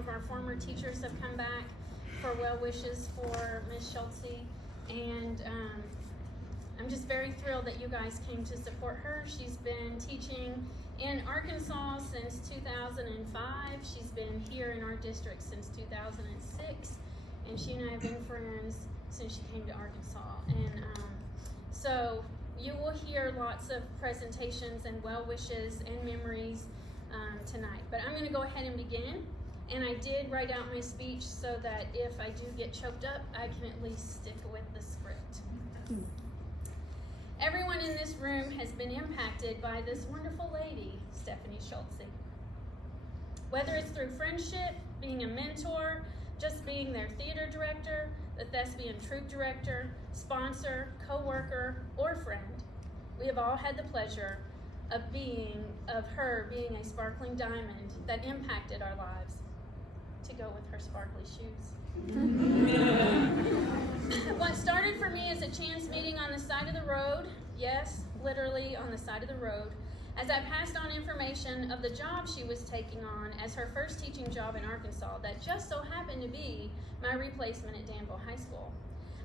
of our former teachers have come back for well wishes for Ms. Schultze, and I'm just very thrilled that you guys came to support her. She's been teaching in Arkansas since 2005. She's been here in our district since 2006, and she and I have been friends since she came to Arkansas. And so you will hear lots of presentations and well wishes and memories tonight. But I'm going to go ahead and begin. And I did write out my speech so that if I do get choked up, I can at least stick with the script. Everyone in this room has been impacted by this wonderful lady, Stephanie Schultze. Whether it's through friendship, being a mentor, just being their theater director, the Thespian troupe director, sponsor, co-worker, or friend, we have all had the pleasure of her being a sparkling diamond that impacted our lives, to go with her sparkly shoes. What started for me as a chance meeting on the side of the road, yes, literally on the side of the road, as I passed on information of the job she was taking on as her first teaching job in Arkansas that just so happened to be my replacement at Danville High School.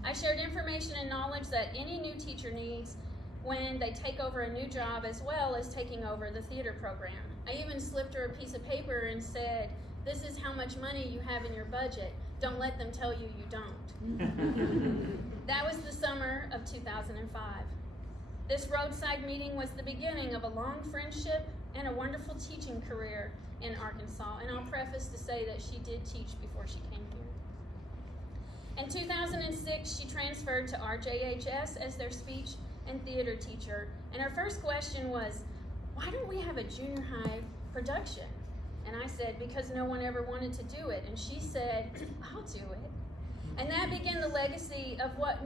I shared information and knowledge that any new teacher needs when they take over a new job, as well as taking over the theater program. I even slipped her a piece of paper and said, "This is how much money you have in your budget. Don't let them tell you you don't." That was the summer of 2005. This roadside meeting was the beginning of a long friendship and a wonderful teaching career in Arkansas. And I'll preface to say that she did teach before she came here. In 2006, she transferred to RJHS as their speech and theater teacher. And her first question was, "Why don't we have a junior high production?" And I said, "Because no one ever wanted to do it." And she said, "I'll do it." And that began the legacy of what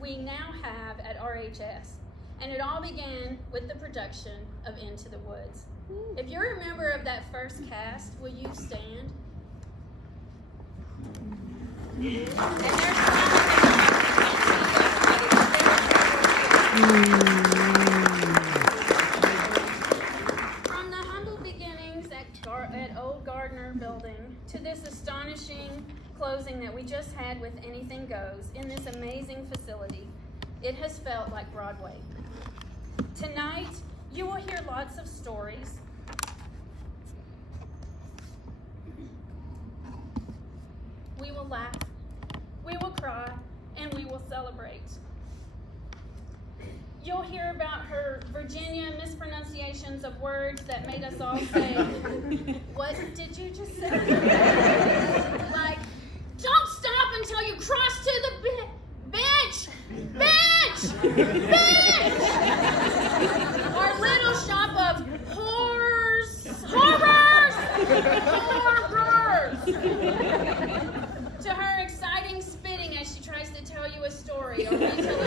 we now have at RHS. And it all began with the production of Into the Woods. If you're a member of that first cast, will you stand? And from the humble beginnings at Old Gardner Building to this astonishing closing that we just had with Anything Goes in this amazing facility, it has felt like Broadway. Tonight, you will hear lots of stories. We will laugh, we will cry, and we will celebrate. You'll hear about her Virginia mispronunciations of words that made us all say, "What did you just say?" Like, "Don't stop until you cross to the bench! Bench! Bench!" Our little shop of horrors! To her exciting spitting as she tries to tell you a story or retell a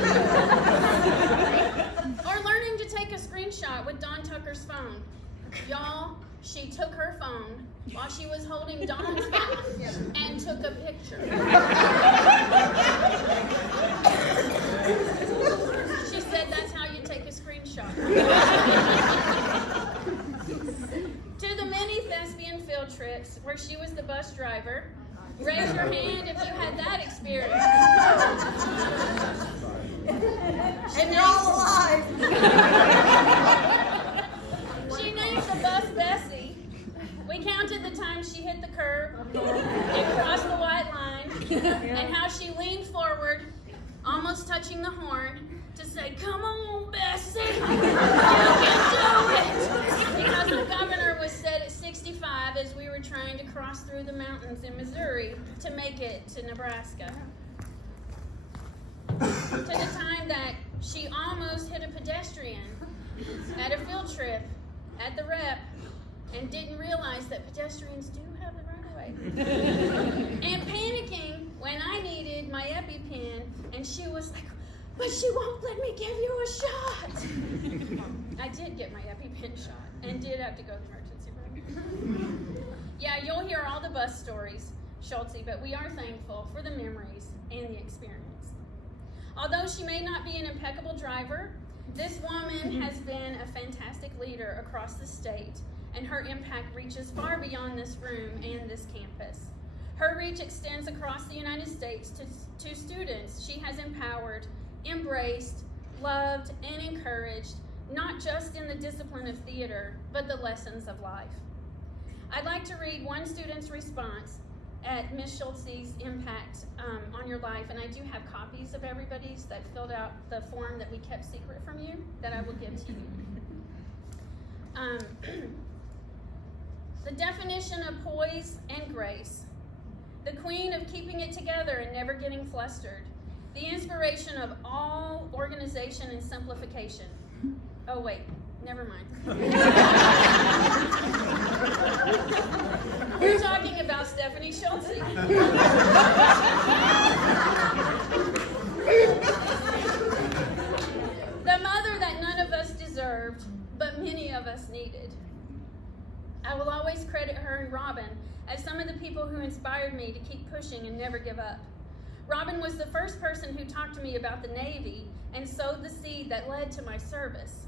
joke. Or learning to take a screenshot with Dawn Tucker's phone. Y'all, she took her phone while she was holding Dawn's phone and took a picture. She said that's how you take a screenshot. To the many thespian field trips where she was the bus driver. Raise your hand if you had that experience. And you're all alive. She named the bus Bessie. We counted the times she hit the curb and crossed the white line, and how she leaned forward, almost touching the horn, to say, "Come on, Bessie, you can do it!" Because the governor was set at 65 as we were trying to cross through the mountains in Missouri to make it to Nebraska. To the time that she almost hit a pedestrian at a field trip at the rep and didn't realize that pedestrians do have the right of way. And panicking when I needed my EpiPen, and she was like, "But she won't let me give you a shot." I did get my EpiPen shot and did have to go to the emergency room. Yeah, you'll hear all the bus stories, Schultze, but we are thankful for the memories and the experience. Although she may not be an impeccable driver, This woman has been a fantastic leader across the state, and her impact reaches far beyond this room and this campus. Her reach extends across the United States to students she has empowered, embraced, loved, and encouraged, not just in the discipline of theater, but the lessons of life. I'd like to read one student's response at Ms. Schultze's impact on your life, and I do have copies of everybody's that filled out the form that we kept secret from you that I will give to you. The definition of poise and grace, the queen of keeping it together and never getting flustered, the inspiration of all organization and simplification. Oh wait, never mind. We're talking about Stephanie Schultze. The mother that none of us deserved, but many of us needed. I will always credit her and Robin as some of the people who inspired me to keep pushing and never give up. Robin was the first person who talked to me about the Navy and sowed the seed that led to my service.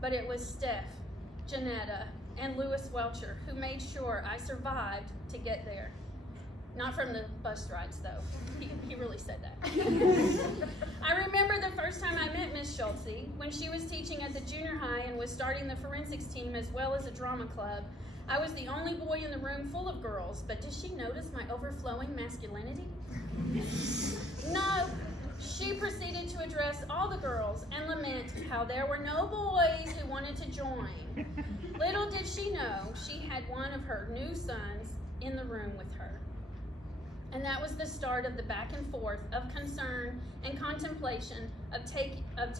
But it was Steph, Janetta, and Lewis Welcher who made sure I survived to get there. Not from the bus rides, though. He really said that. I remember the first time I met Miss Schultze when she was teaching at the junior high and was starting the forensics team as well as a drama club. I was the only boy in the room full of girls, but did she notice my overflowing masculinity? No. She proceeded to address all the girls and lament how there were no boys who wanted to join. Little did she know she had one of her new sons in the room with her. And that was the start of the back and forth of concern and contemplation of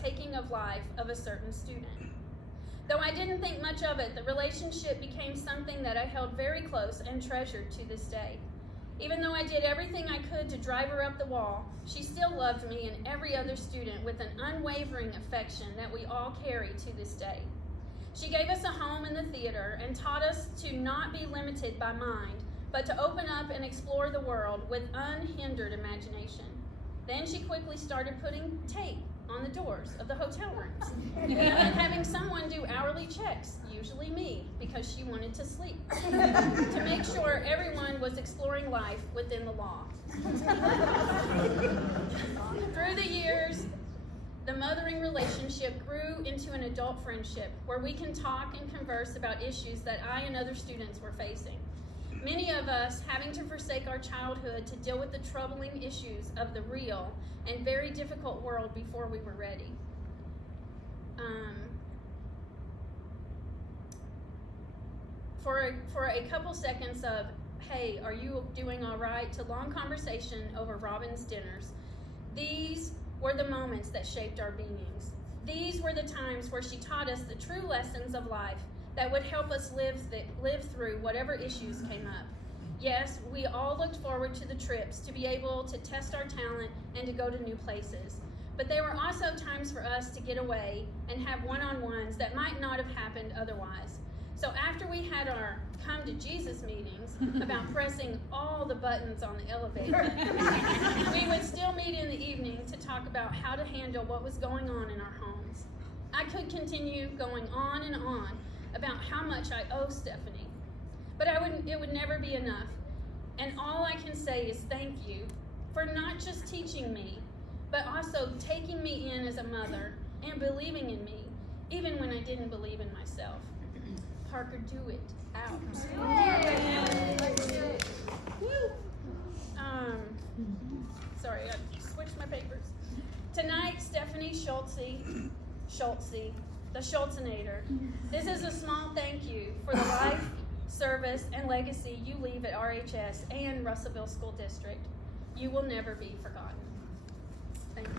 taking of life of a certain student. Though I didn't think much of it, the relationship became something that I held very close and treasured to this day. Even though I did everything I could to drive her up the wall, she still loved me and every other student with an unwavering affection that we all carry to this day. She gave us a home in the theater and taught us to not be limited by mind, but to open up and explore the world with unhindered imagination. Then she quickly started putting tape on the doors of the hotel rooms and having someone do hourly checks, usually me, because she wanted to sleep, to make sure everyone was exploring life within the law. Through the years, the mothering relationship grew into an adult friendship where we can talk and converse about issues that I and other students were facing. Many of us having to forsake our childhood to deal with the troubling issues of the real and very difficult world before we were ready. For a couple seconds of, hey, are you doing all right, to long conversation over Robin's dinners, these were the moments that shaped our beings. These were the times where she taught us the true lessons of life that would help us live through whatever issues came up. Yes, we all looked forward to the trips to be able to test our talent and to go to new places. But there were also times for us to get away and have one-on-ones that might not have happened otherwise. So after we had our come to Jesus meetings about pressing all the buttons on the elevator, we would still meet in the evening to talk about how to handle what was going on in our homes. I could continue going on and on about how much I owe Stephanie, but it would never be enough. And all I can say is thank you for not just teaching me, but also taking me in as a mother and believing in me, even when I didn't believe in myself. Parker, do it out. Sorry, I switched my papers. Tonight, Stephanie Schultze, the Schultzenator. This is a small thank you for the life, service, and legacy you leave at RHS and Russellville School District. You will never be forgotten. Thank you.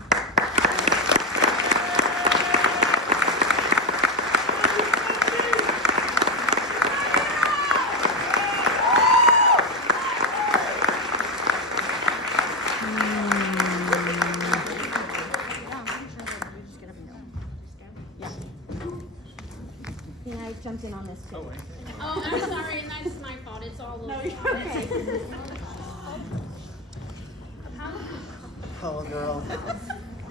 Jumped in on this too. Oh, I'm sorry, and that's my fault. It's all over. No, you're okay. Oh, girl.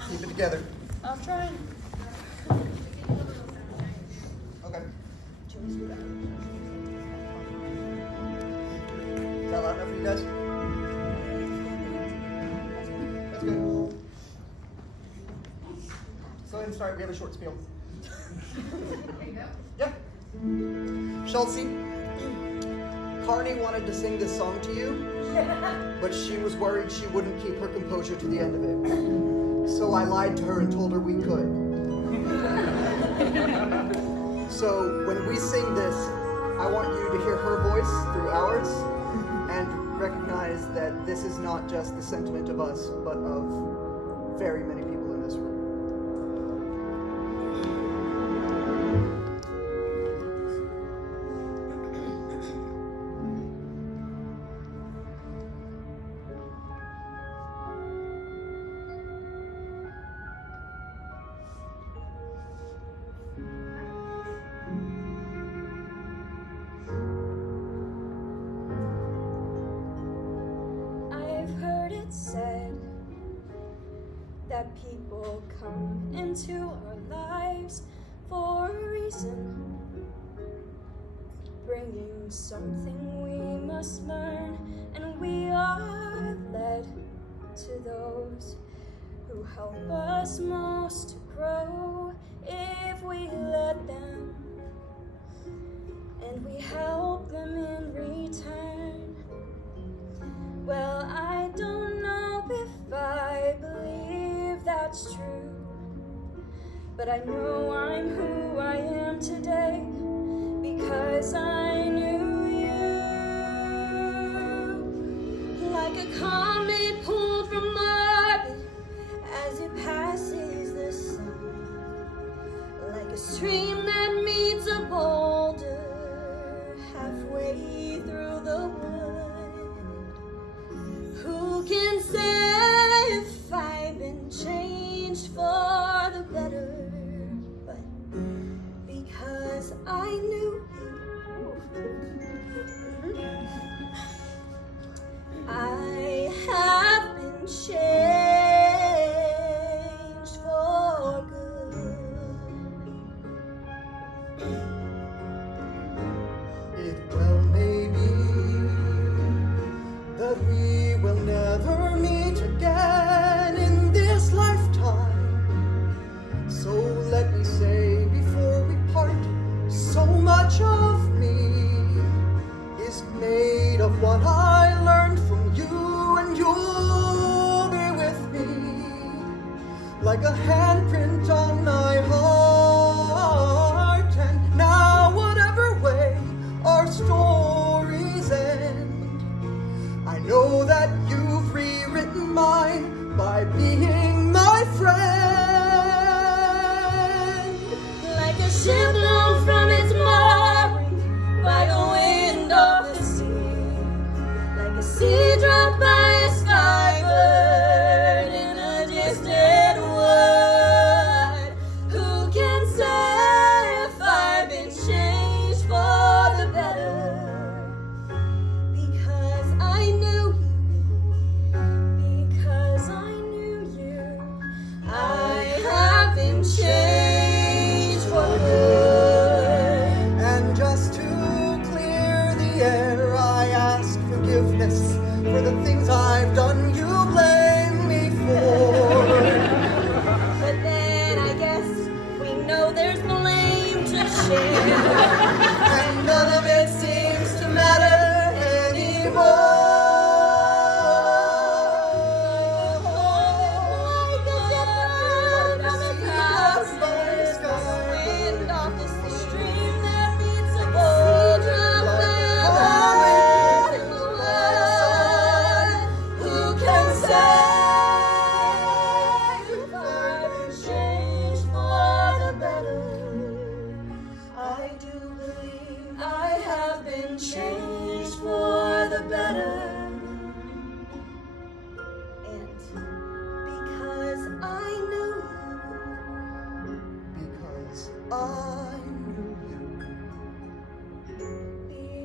Keep it together. I'll try. Is that loud enough for you guys? That's good. Let's go ahead and start. We have a short spiel. There you go. Yeah. Schultze, Carney wanted to sing this song to you, but she was worried she wouldn't keep her composure to the end of it. So I lied to her and told her we could. So when we sing this, I want you to hear her voice through ours and recognize that this is not just the sentiment of us, but of very many people in this room. Said that people come into our lives for a reason, bringing something we must learn, and we are led to those who help us most to grow if we let them, and we help them in return. Well, I don't know if I believe that's true, but I know I'm who I am today because I knew you. Like a comet pulled from orbit as it passes the sun, like a stream that meets a boulder halfway through the wood. Who can say if I've been changed for the better? But because I knew you, I have been changed for good. It well may be that we will never meet again in this lifetime. So let me say before we part, so much of me is made of what I learned from you, and you'll be with me like a handprint on my heart. And now whatever way our stories end, I know that you've rewritten mine by being my friend. Like a ship blown from its mooring by the wind of the sea, like a sea dropped by a skybird in a distant wood. Who can say if I've been changed for the better? Because I knew you, because I knew you, I have been changed for good. And just to clear the air, I ask forgiveness for the things I've done you blame me for. But then I guess we know there's blame to share. And none of it seems to matter anymore. Like a ship from its mooring, wind off the sea, stream that meets a boulder drop by a in the wood. Who can say if I've been changed for the better? I do believe I have been changed for the better. And because I knew you, Because I knew you.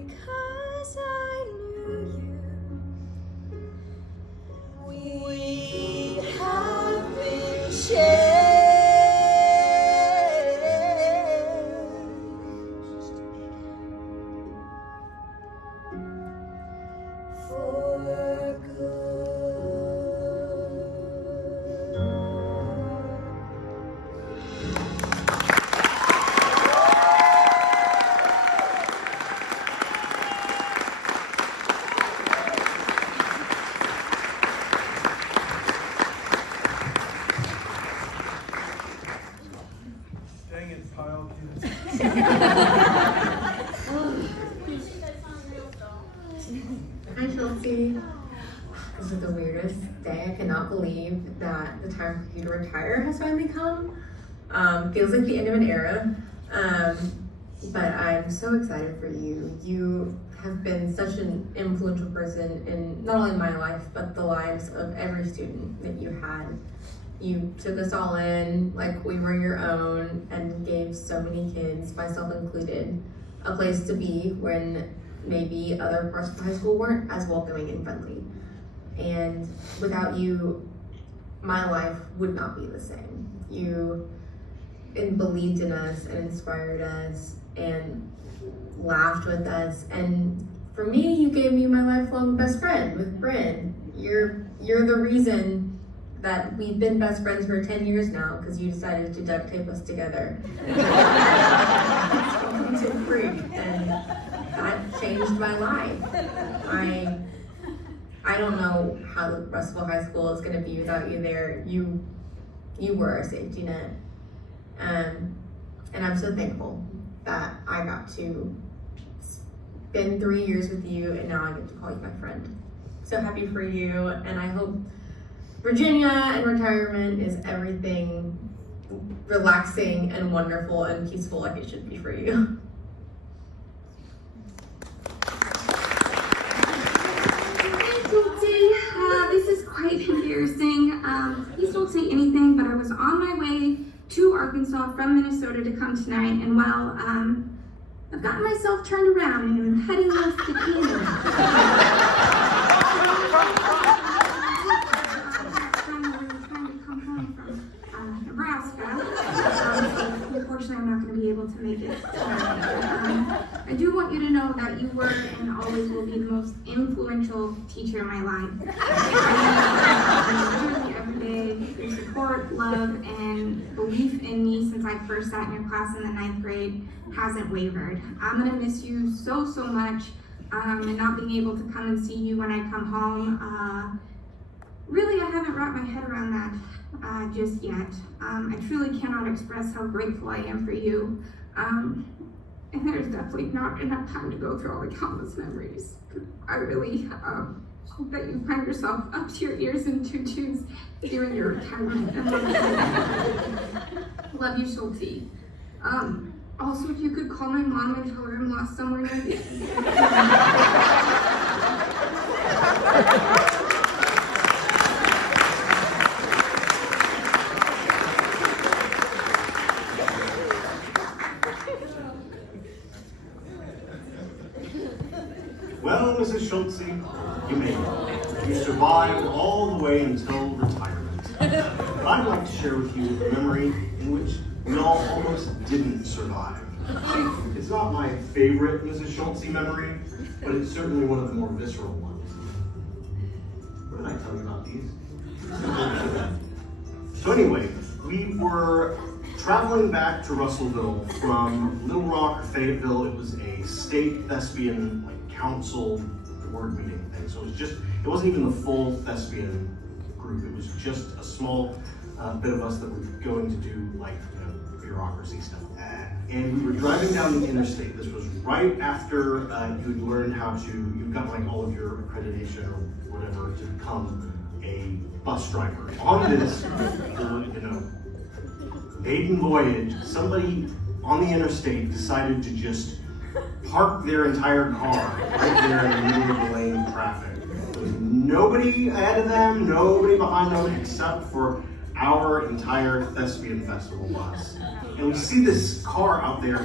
because I knew you, we have been changed Schultze. This is the weirdest day. I cannot believe that the time for you to retire has finally come. Feels like the end of an era. But I'm so excited for you. You have been such an influential person in not only my life, but the lives of every student that you had. You took us all in like we were your own and gave so many kids, myself included, a place to be when maybe other parts of the high school weren't as welcoming and friendly. And without you, my life would not be the same. You believed in us and inspired us and laughed with us. And for me, you gave me my lifelong best friend with Bryn. You're the reason that we've been best friends for 10 years now, because you decided to duct tape us together. To freak, and that changed my life. I don't know how Russellville High School is gonna be without you there. You were our safety net. And I'm so thankful that I got to spend 3 years with you, and now I get to call you my friend. So happy for you, and I hope Virginia and retirement is everything relaxing and wonderful and peaceful like it should be for you. This is quite embarrassing. Please don't say anything, but I was on my way to Arkansas from Minnesota to come tonight, and well, I've gotten myself turned around and I'm heading west to Canada. I'm trying to come home from Nebraska. Unfortunately, I'm not going to be able to make it tonight. I do want you to know that you were and always will be the most influential teacher in my life. Every day, your support, love, and belief in me since I first sat in your class in the 9th grade hasn't wavered. I'm going to miss you so much, and not being able to come and see you when I come home. Really, I haven't wrapped my head around that just yet. I truly cannot express how grateful I am for you. And there's definitely not enough time to go through all the countless memories. I really hope that you find yourself up to your ears in tutus during your retirement. Love you, Schultze. Also, if you could call my mom and tell her I'm lost somewhere near the Well, Mrs. Schultze, you made it. You survived all the way until retirement. But I'd like to share with you a memory in which we all almost didn't survive. It's not my favorite Mrs. Schultze memory, but it's certainly one of the more visceral ones. What did I tell you about these? So anyway, we were traveling back to Russellville from Little Rock or Fayetteville. It was a state Thespian council board meeting thing. So it wasn't even the full Thespian group. It was just a small bit of us that were going to do bureaucracy stuff. And we were driving down the interstate. This was right after you'd learned you'd got all of your accreditation or whatever to become a bus driver. On this, maiden voyage, somebody on the interstate decided to just park their entire car right there in the middle of the lane of traffic. There was nobody ahead of them, nobody behind them, except for our entire Thespian Festival bus. And we see this car out there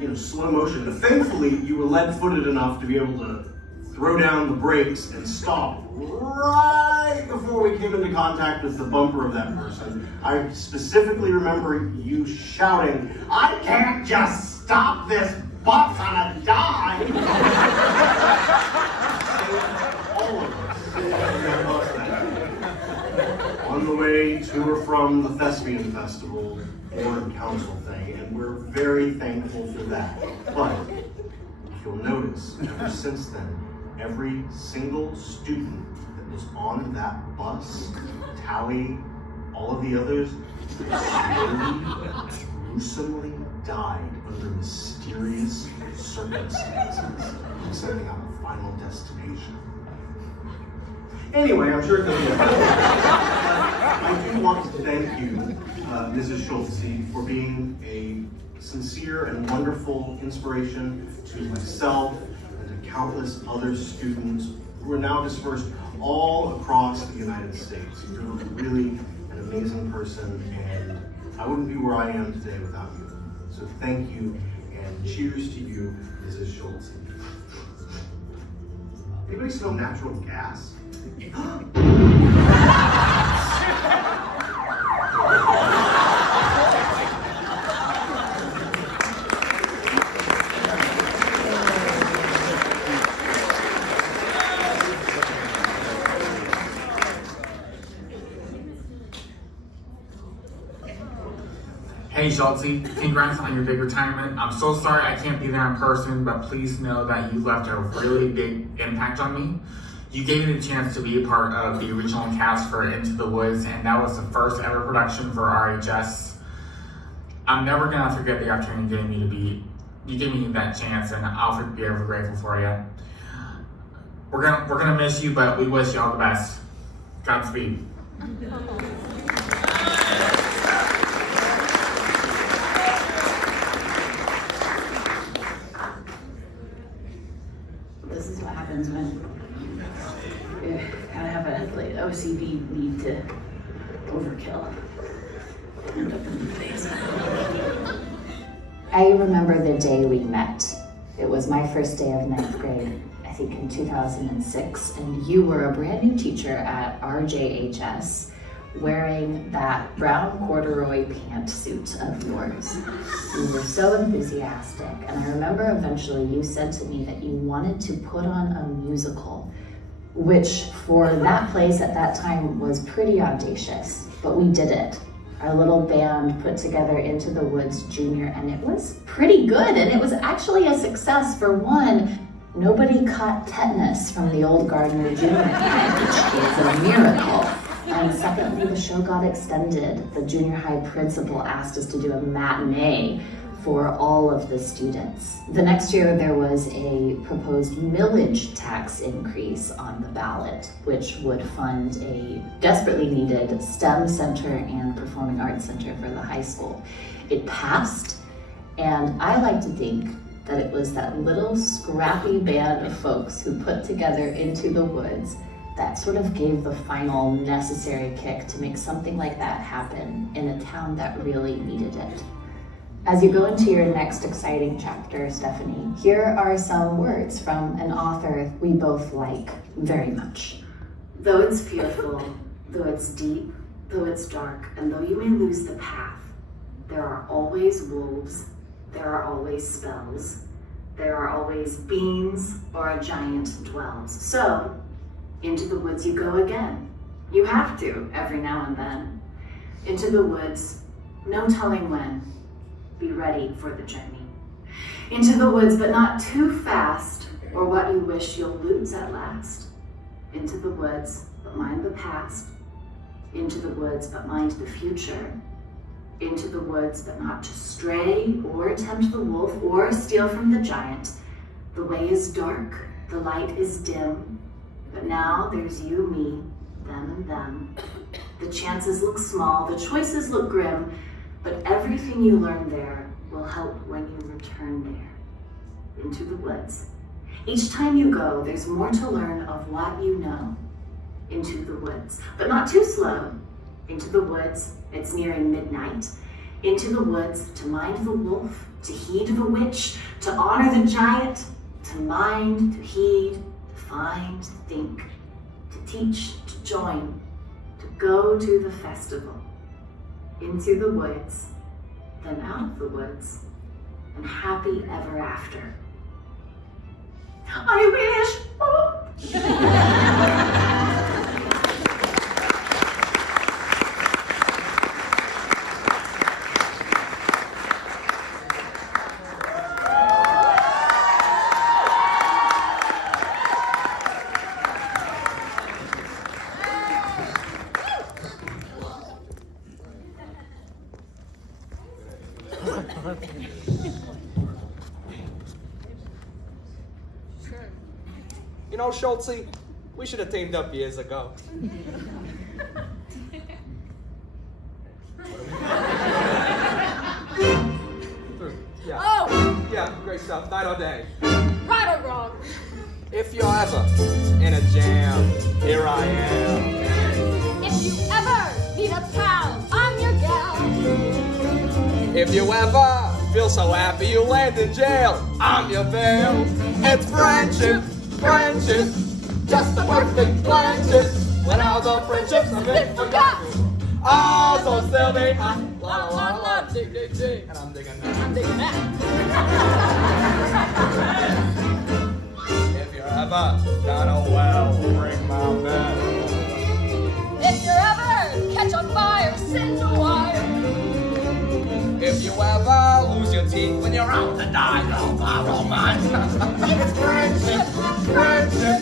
in slow motion. But thankfully, you were lead-footed enough to be able to throw down the brakes and stop right before we came into contact with the bumper of that person. I specifically remember you shouting, "I can't just stop this bus on a dime!" All of us. On the way to or from the Thespian Festival board council thing, and we're very thankful for that. But if you'll notice, ever since then, every single student that was on that bus, tally all of the others, slowly, gruesomely died under mysterious circumstances, setting out a final destination. Anyway, I'm sure it'll be okay. I do want to thank you, Mrs. Schultze, for being a sincere and wonderful inspiration to myself and to countless other students who are now dispersed all across the United States. You're really an amazing person, and I wouldn't be where I am today without you. So thank you, and cheers to you, Mrs. Schultze. Anybody smell natural gas? Hey Schultze, congrats on your big retirement. I'm so sorry I can't be there in person, but please know that you left a really big impact on me. You gave me the chance to be a part of the original cast for Into the Woods, and that was the first ever production for RHS. I'm never gonna forget the opportunity you gave me that chance, and I'll be ever grateful for you. We're gonna miss you, but we wish you all the best. Godspeed. This is what happens when you kind of have a like OCD need to overkill. End up in the face. I remember the day we met. It was my first day of 9th grade, I think in 2006, and you were a brand new teacher at RJHS wearing that brown corduroy pantsuit of yours. You were so enthusiastic, and I remember eventually you said to me that you wanted to put on a musical, which for that place at that time was pretty audacious, but we did it. Our little band put together Into the Woods Junior, and it was pretty good, and it was actually a success. For one, nobody caught tetanus from the old Gardner Junior High, which is a miracle. And secondly, the show got extended. The junior high principal asked us to do a matinee for all of the students. The next year, there was a proposed millage tax increase on the ballot, which would fund a desperately needed STEM center and performing arts center for the high school. It passed, and I like to think that it was that little scrappy band of folks who put together Into the Woods that sort of gave the final necessary kick to make something like that happen in a town that really needed it. As you go into your next exciting chapter, Stephanie, here are some words from an author we both like very much. Though it's fearful, though it's deep, though it's dark, and though you may lose the path, there are always wolves, there are always spells, there are always beings or a giant dwells. So, into the woods you go again. You have to, every now and then. Into the woods, no telling when. Be ready for the journey. Into the woods, but not too fast, or what you wish you'll lose at last. Into the woods, but mind the past. Into the woods, but mind the future. Into the woods, but not to stray, or tempt the wolf, or steal from the giant. The way is dark, the light is dim, but now there's you, me, them, and them. The chances look small, the choices look grim, but everything you learn there will help when you return there, into the woods. Each time you go, there's more to learn of what you know. Into the woods, but not too slow. Into the woods, it's nearing midnight. Into the woods, to mind the wolf, to heed the witch, to honor the giant, to mind, to heed, to find, to think, to teach, to join, to go to the festival. Into the woods, then out of the woods, and happy ever after. I wish! Oh. You know, Schultze, We should have teamed up years ago. Yeah. Oh! Yeah, great stuff. Night or day. Right or wrong? If you're ever in a jam, here I am. If you ever need a pal, I'm your gal. If you ever feel so happy you land in jail, I'm your bail. It's friendship, friendship, just the perfect friendship. When all the friendships have been forgotten, all so still be hot. La la la la, dig dig dig. And I'm digging that. I'm digging that. If you're ever down a well, ring my bell. If you ever catch on fire, send a wire. If you ever lose your teeth when you're out to die, don't borrow mine. It's friendship, friendship,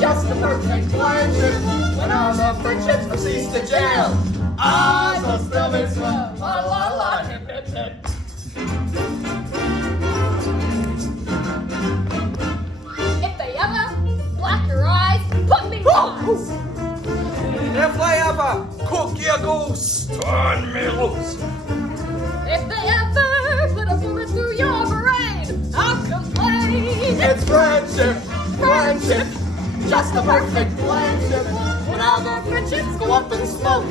just the perfect friendship. When all the friendships have ceased to jail, eyes will still be swell. La la la, hip hip hip. If they ever black your eyes, put me wise. If they ever cook your goose, turn me loose. If they ever put a bullet through your brain, I'll complain. It's friendship, friendship, just the perfect friendship. When all the friendships go up in smoke,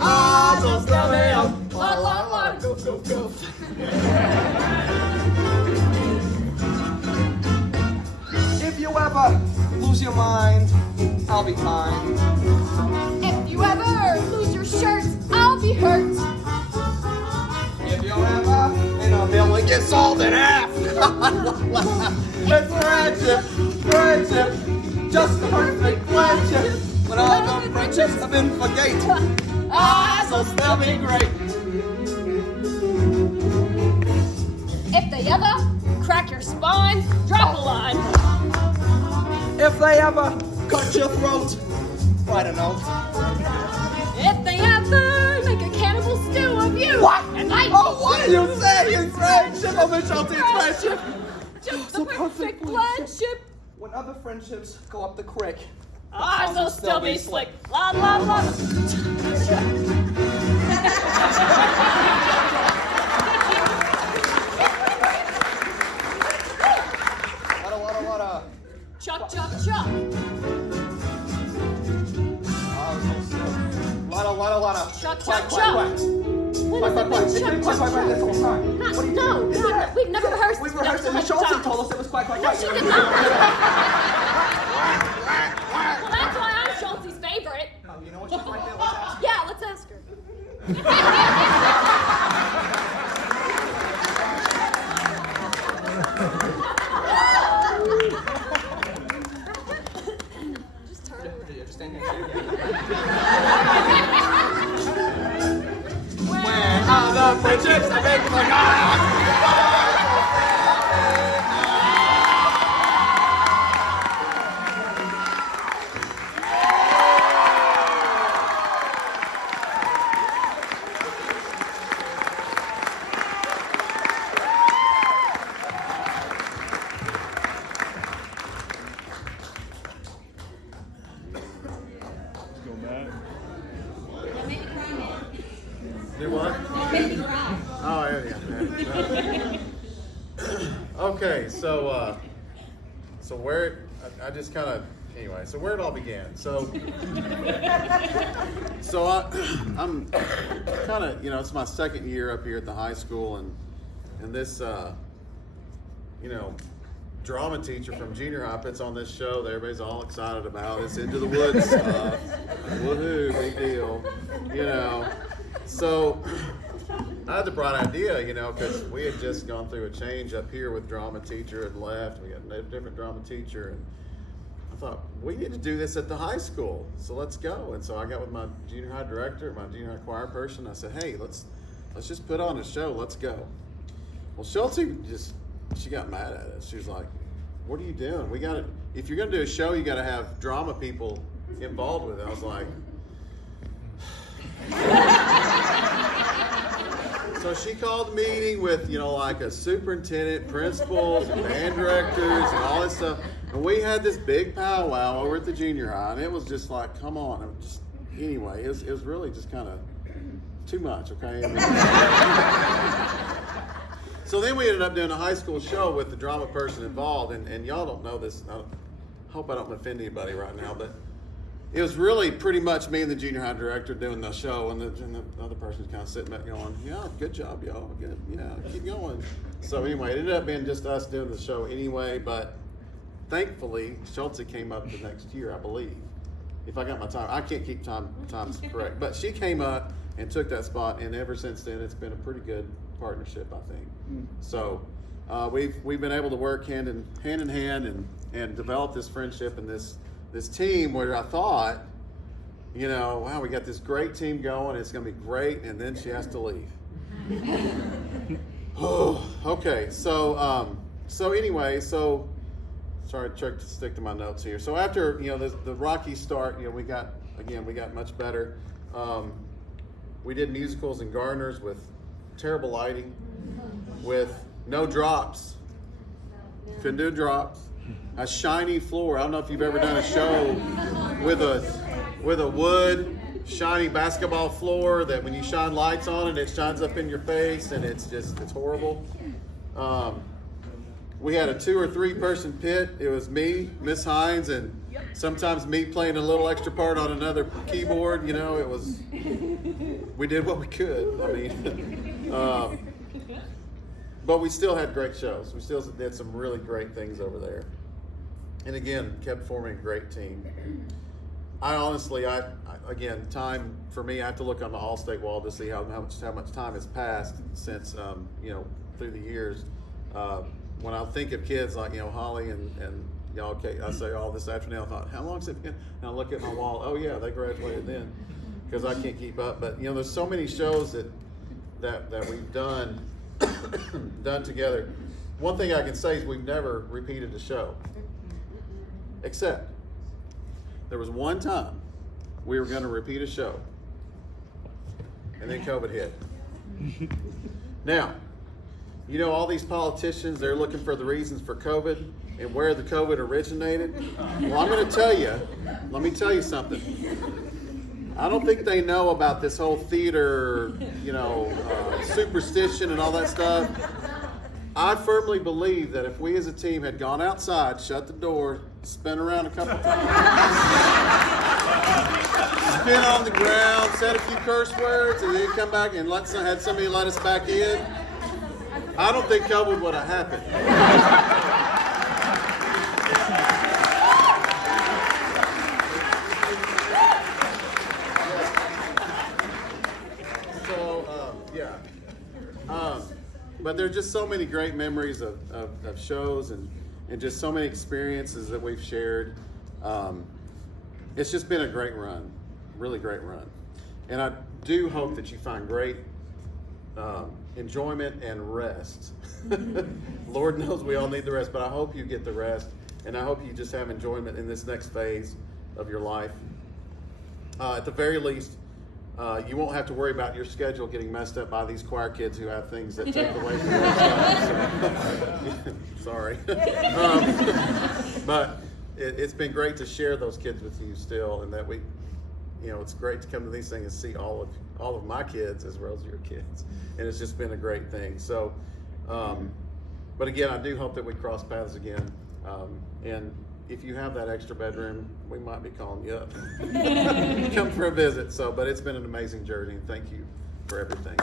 eyes will still be up. La la la, goof goof goof. If you ever lose your mind, I'll be kind. If you ever lose your shirt, I'll be hurt. If you're ever in a mill and get sold in half, it's friendship, friendship, just the perfect friendship. When all the friendships have been forgate, eyes will still be great. If they ever crack your spine, drop a line. If they ever cut your throat, write a note. If they ever make a cannibal stew of you, What? And I Oh, what are you saying? Friendship of a Schultze friendship. just the perfect friendship. When other friendships go up the creek, Ours will still be slick. La la la. What? Chuck, chuck, chuck. Lot of. Chuck, Quack, chuck, quack, chuck. quack. When Quack, has it quack, quack. been It's chuck, been chuck, quack, quack, this chuck? whole time. Not, What are you no, doing? not, we've never rehearsed. We rehearsed it, and Schultze told us it was quack, quack, No, quack. she did not. Well, that's why I'm Schultze's favorite. Oh, you know what she's like there? Let's ask her. Yeah, let's ask her. Just turn around. Yeah, just stand here. When All the friendships have been forgotten. Do what? Oh, yeah. Okay, so where I just kind of anyway. So where it all began. So I'm kind of it's my second year up here at the high school, and this drama teacher from junior high puts on this show that everybody's all excited about. It's Into the Woods stuff. Woohoo, big deal. So I had the bright idea, because we had just gone through a change up here with drama teacher had left. We got a different drama teacher, and I thought, we need to do this at the high school, so let's go. And so I got with my junior high director, my junior high choir person. I said, hey, let's just put on a show. Let's go. Well, Schultze she got mad at us. She was like, what are you doing? If you're going to do a show, you got to have drama people involved with it. I was like, so she called a meeting with, like a superintendent, principals, and band directors, and all this stuff. And we had this big powwow over at the junior high, and it was just like, come on. Anyway, it was really just kind of too much, okay? So then we ended up doing a high school show with the drama person involved, and y'all don't know this. I hope I don't offend anybody right now, but it was really pretty much me and the junior high director doing the show, and the other person's kind of sitting back going, yeah, good job, y'all. Good, yeah, keep going. So anyway, it ended up being just us doing the show anyway, but thankfully, Schultze came up the next year, I believe. If I got my time, I can't keep times correct, but she came up and took that spot, and ever since then, it's been a pretty good partnership, I think. So we've been able to work hand in hand and develop this friendship and this team where I thought, wow, we got this great team going, it's gonna be great, and then she has to leave. Oh, okay. So anyway, sorry, try to stick to my notes here. So after the rocky start, we got much better. We did musicals in Gardeners with terrible lighting, with no drops. Couldn't do drops. A shiny floor. I don't know if you've ever done a show with a wood shiny basketball floor that when you shine lights on it shines up in your face, and it's horrible. We had a 2 or 3 person pit. It was me, Miss Hines, and sometimes me playing a little extra part on another keyboard. It was, we did what we could. I mean, but we still had great shows. We still did some really great things over there. And again, kept forming a great team. I honestly, again, time for me, I have to look on the All-State wall to see how much time has passed since, through the years. When I think of kids like, Holly and y'all, I say all this afternoon, I thought, how long has it been? And I look at my wall, oh yeah, they graduated then, because I can't keep up. But there's so many shows that we've done together. One thing I can say is we've never repeated a show, except there was one time we were going to repeat a show, and then COVID hit. Now, all these politicians, they're looking for the reasons for COVID and where the COVID originated. Well, I'm going to tell you, let me tell you something. I don't think they know about this whole theater, superstition and all that stuff. I firmly believe that if we as a team had gone outside, shut the door, spin around a couple times, spin on the ground, said a few curse words, and then come back and had somebody let us back in, I don't think COVID would have happened. But there's just so many great memories of shows and just so many experiences that we've shared. It's just been a great run, really great run. And I do hope that you find great enjoyment and rest. Lord knows we all need the rest, but I hope you get the rest, and I hope you just have enjoyment in this next phase of your life. At the very least, you won't have to worry about your schedule getting messed up by these choir kids who have things that take away from your time. Sorry. But it's been great to share those kids with you still, and that we, it's great to come to these things and see all of my kids as well as your kids, and it's just been a great thing. So, but again, I do hope that we cross paths again, and if you have that extra bedroom, we might be calling you up. Come for a visit. But it's been an amazing journey, and thank you for everything.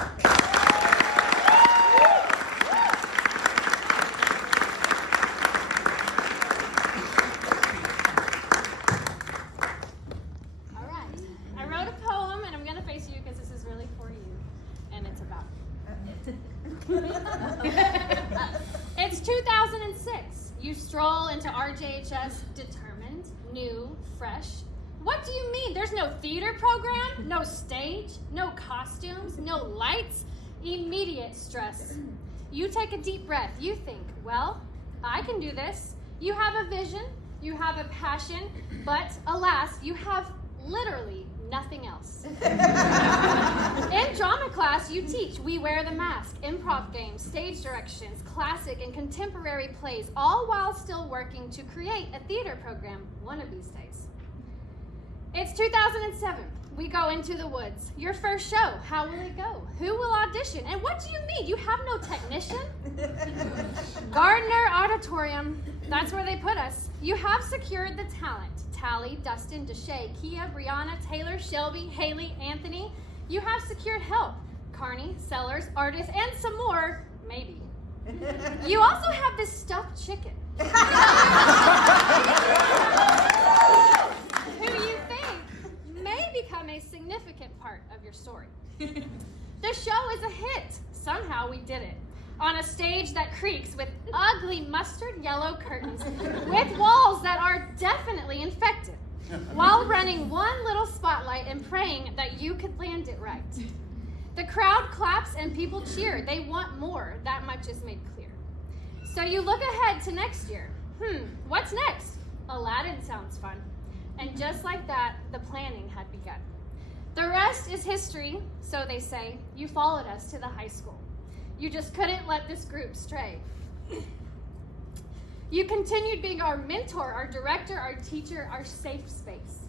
All right. I wrote a poem, and I'm going to face you because this is really for you, and it's about It's 2006. You stroll into RJHS determined, new, fresh. What do you mean? There's no theater program, no stage, no costumes, no lights? Immediate stress. You take a deep breath. You think, well, I can do this. You have a vision, you have a passion, but alas, you have literally nothing else. In drama class, you teach We Wear the Mask, improv games, stage directions, classic and contemporary plays, all while still working to create a theater program one of these days. It's 2007. We go into the woods. Your first show. How will it go? Who will audition? And what do you mean? You have no technician? Gardner Auditorium. That's where they put us. You have secured the talent. Tally, Dustin, Deshay, Kia, Brianna, Taylor, Shelby, Haley, Anthony. You have secured help. Carney, Sellers, Artist, and some more, maybe. You also have this stuffed chicken. Who you think may become a significant part of your story. The show is a hit. Somehow we did it. On a stage that creaks with ugly mustard yellow curtains with walls that are definitely infected, while running one little spotlight and praying that you could land it right. The crowd claps and people cheer. They want more. That much is made clear. So you look ahead to next year. What's next? Aladdin sounds fun. And just like that, the planning had begun. The rest is history, so they say. You followed us to the high school. You just couldn't let this group stray. You continued being our mentor, our director, our teacher, our safe space.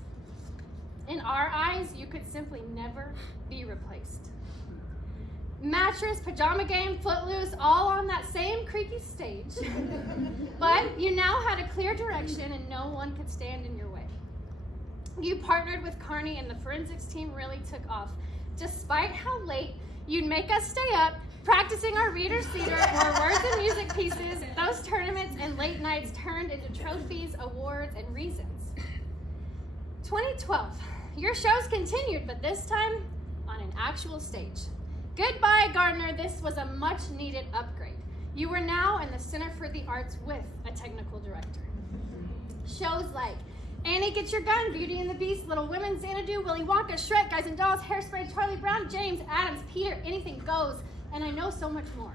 In our eyes, you could simply never be replaced. Mattress, pajama game, footloose, all on that same creaky stage. But you now had a clear direction and no one could stand in your way. You partnered with Carney and the forensics team really took off. Despite how late you'd make us stay up, practicing our reader's theater or words and music pieces, those tournaments and late nights turned into trophies, awards, and reasons. 2012, your shows continued, but this time on an actual stage. Goodbye, Gardner. This was a much-needed upgrade. You were now in the Center for the Arts with a technical director. Shows like Annie, Get Your Gun, Beauty and the Beast, Little Women, Xanadu, Willy Wonka, Shrek, Guys and Dolls, Hairspray, Charlie Brown, James, Adams, Peter, Anything Goes, and I know so much more.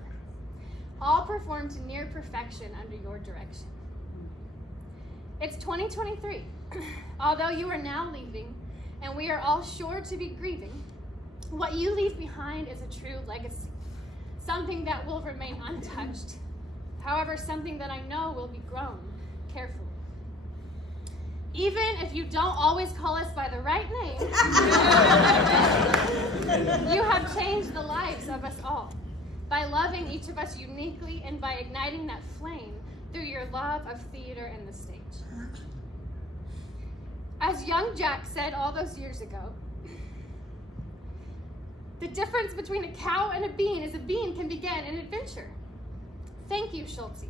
All performed to near perfection under your direction. It's 2023. Although you are now leaving, and we are all sure to be grieving, what you leave behind is a true legacy. Something that will remain untouched. However, something that I know will be grown carefully. Even if you don't always call us by the right name, you have changed the lives of us all by loving each of us uniquely and by igniting that flame through your love of theater and the stage. As young Jack said all those years ago, the difference between a cow and a bean is a bean can begin an adventure. Thank you, Schultze,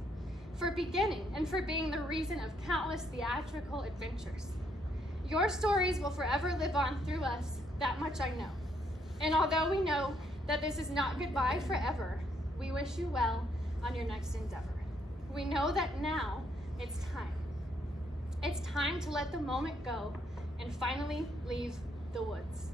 for beginning and for being the reason of countless theatrical adventures. Your stories will forever live on through us, that much I know. And although we know that this is not goodbye forever, we wish you well on your next endeavor. We know that now it's time. It's time to let the moment go and finally leave the woods.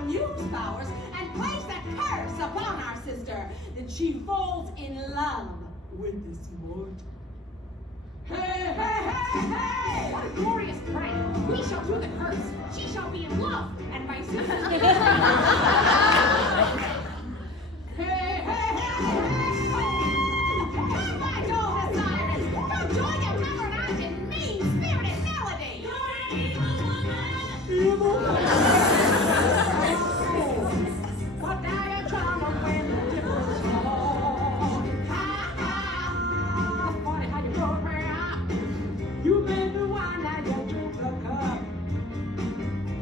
our news powers and place a curse upon our sister, that she falls in love with this mortal. Hey, hey, hey, hey! What a glorious prank! We shall do the curse. She shall be in love, and my sister. Hey, hey, hey, hey! Come, my golden sirens! Come join your memorized and mean-spirited melody! Evil woman! What diatribe when the difference falls? Ha, ha! Funny how you broke me out. You made me wine, now you took the cup.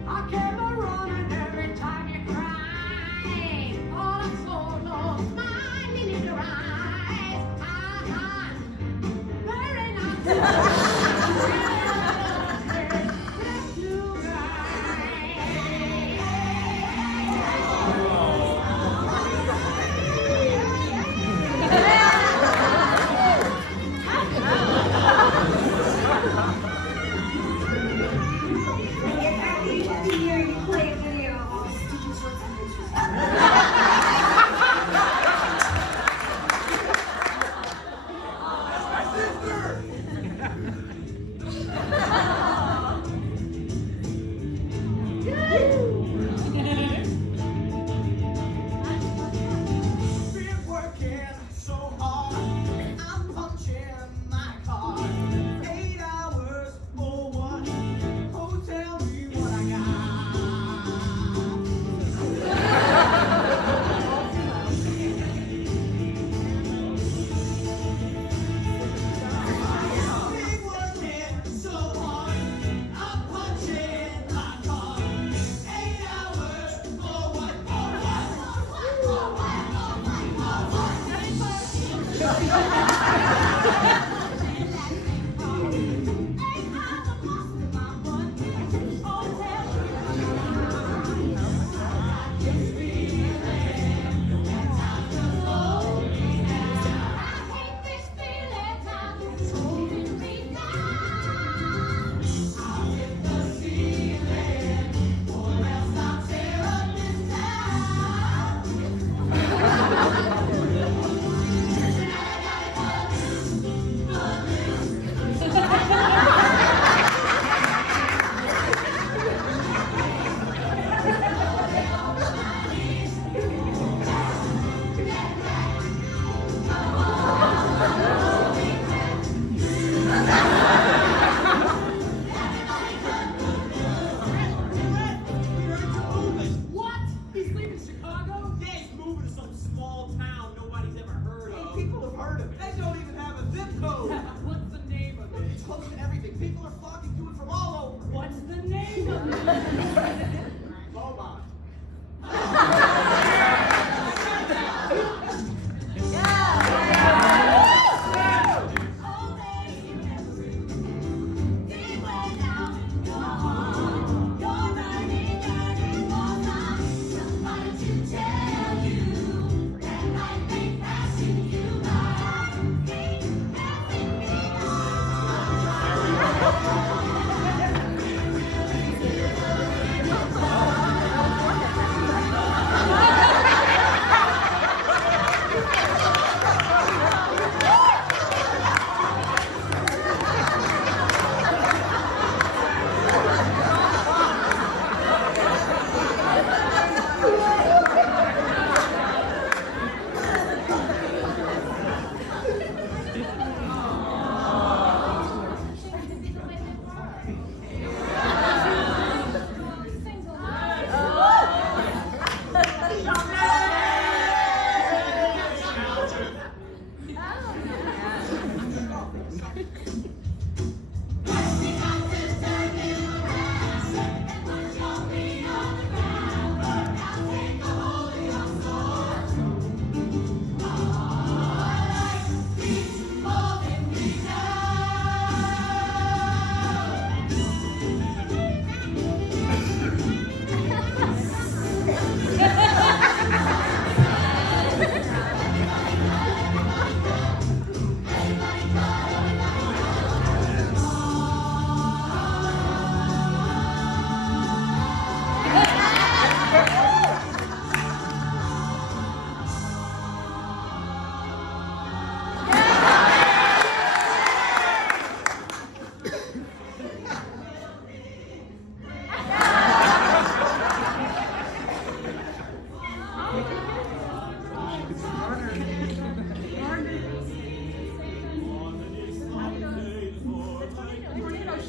I kept on running every time you cried. All I saw was smiling in your eyes. Ah, very nice.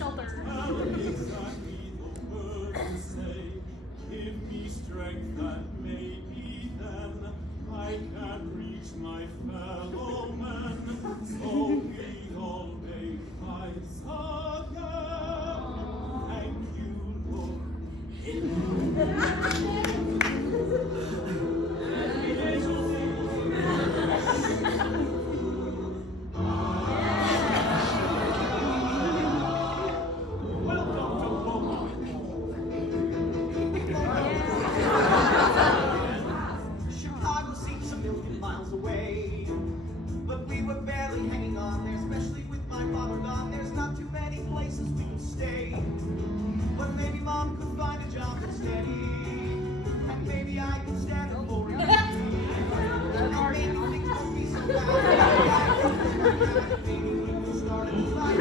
elder. Give me strength that maybe then I can reach my fellow men. So we all make lives again. Thank you, Lord. Chicago seems a million miles away, but we were barely hanging on there, especially with my father gone. There's not too many places we can stay, but maybe Mom could find a job that's steady, and maybe I could stand her for it. And maybe things won't be so bad. Maybe we can start a new life.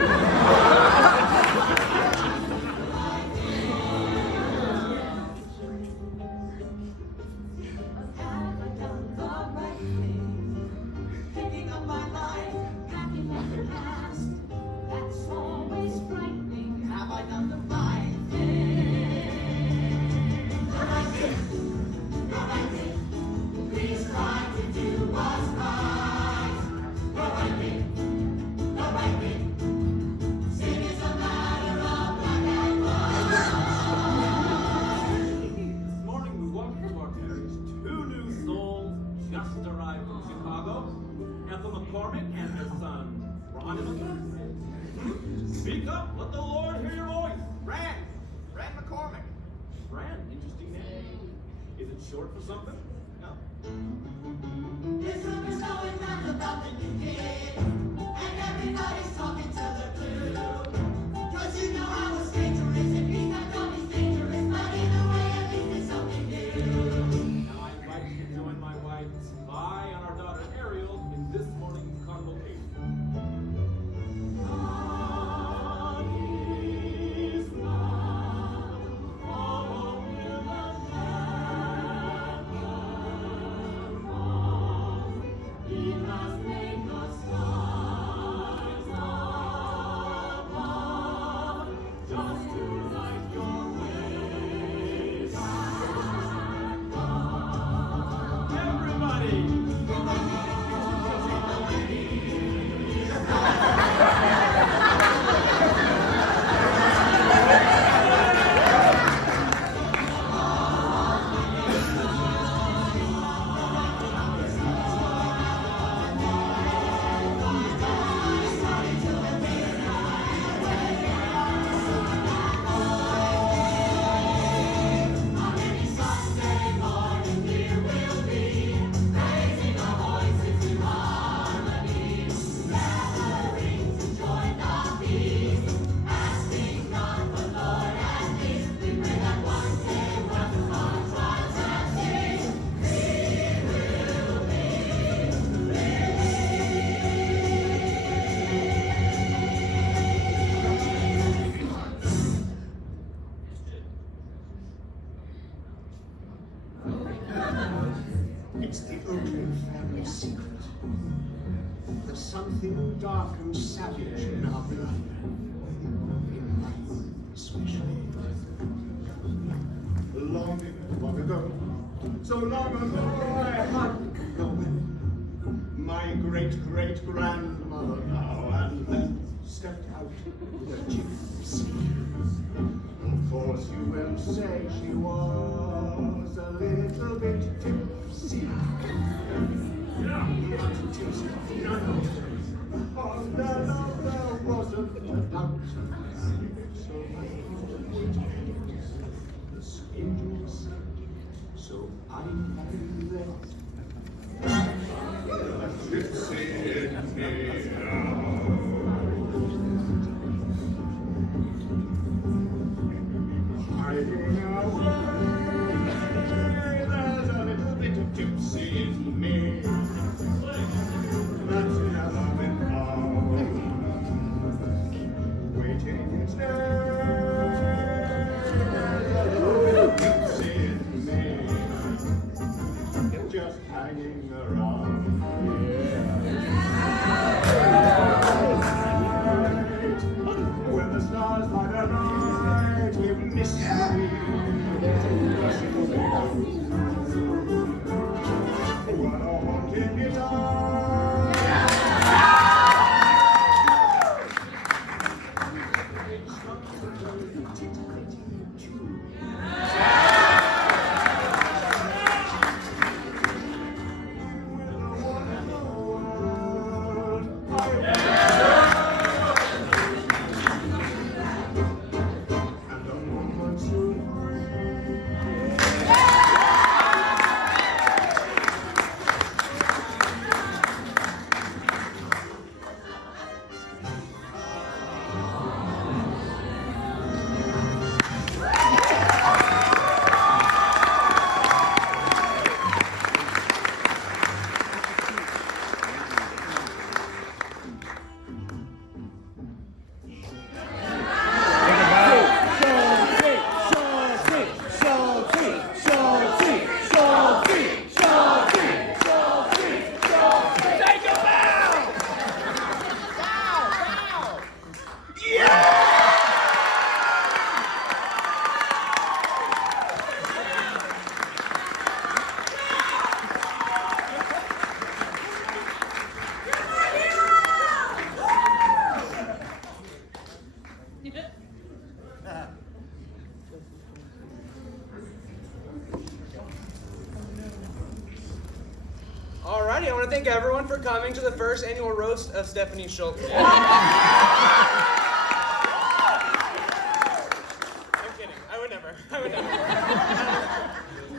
Picking up my life, packing up the past. That's always frightening. Have I done the right thing? The right thing, the right thing. Please try to do what's right. The right thing, the right thing. Sin is a matter of black and white. This morning we welcome to our parish 2 new souls just arrived from Chicago. Ethel McCormick and her son, Ron McCormick. Speak up, let the Lord hear your voice. Rand McCormick. Fran, interesting name. Is it short for something? No. There's rumors going round about the new kid, and everybody's talking till they're blue. 'Cause you know how a stranger is, and he's not always dangerous, but either way, at least it's something new. Now I invite you to join my wife, Vi, and our daughter Ariel in this morning's convocation. God is love, all will He has made the stars above, just to light your way back home. Everybody! It's the only family secret that something dark and savage in our blood, in mine especially. Long ago, so long ago I had no one. My great-great-grandmother now and then stepped out with a gypsy. Of course you will say she was a little bit tipsy. Not tipsy, no. Oh, no, there wasn't a doubt. So I waited the schedules. So I found that a gypsy in me now. Hiding away, there's a little bit of gypsy in me that's never been found. Waiting instead, there's a little bit of gypsy in me just hanging around. When the stars stars by the night with mystery. What a haunted delight. Alrighty, I want to thank everyone for coming to the first annual roast of Stephanie Schultze. I'm kidding. I would never.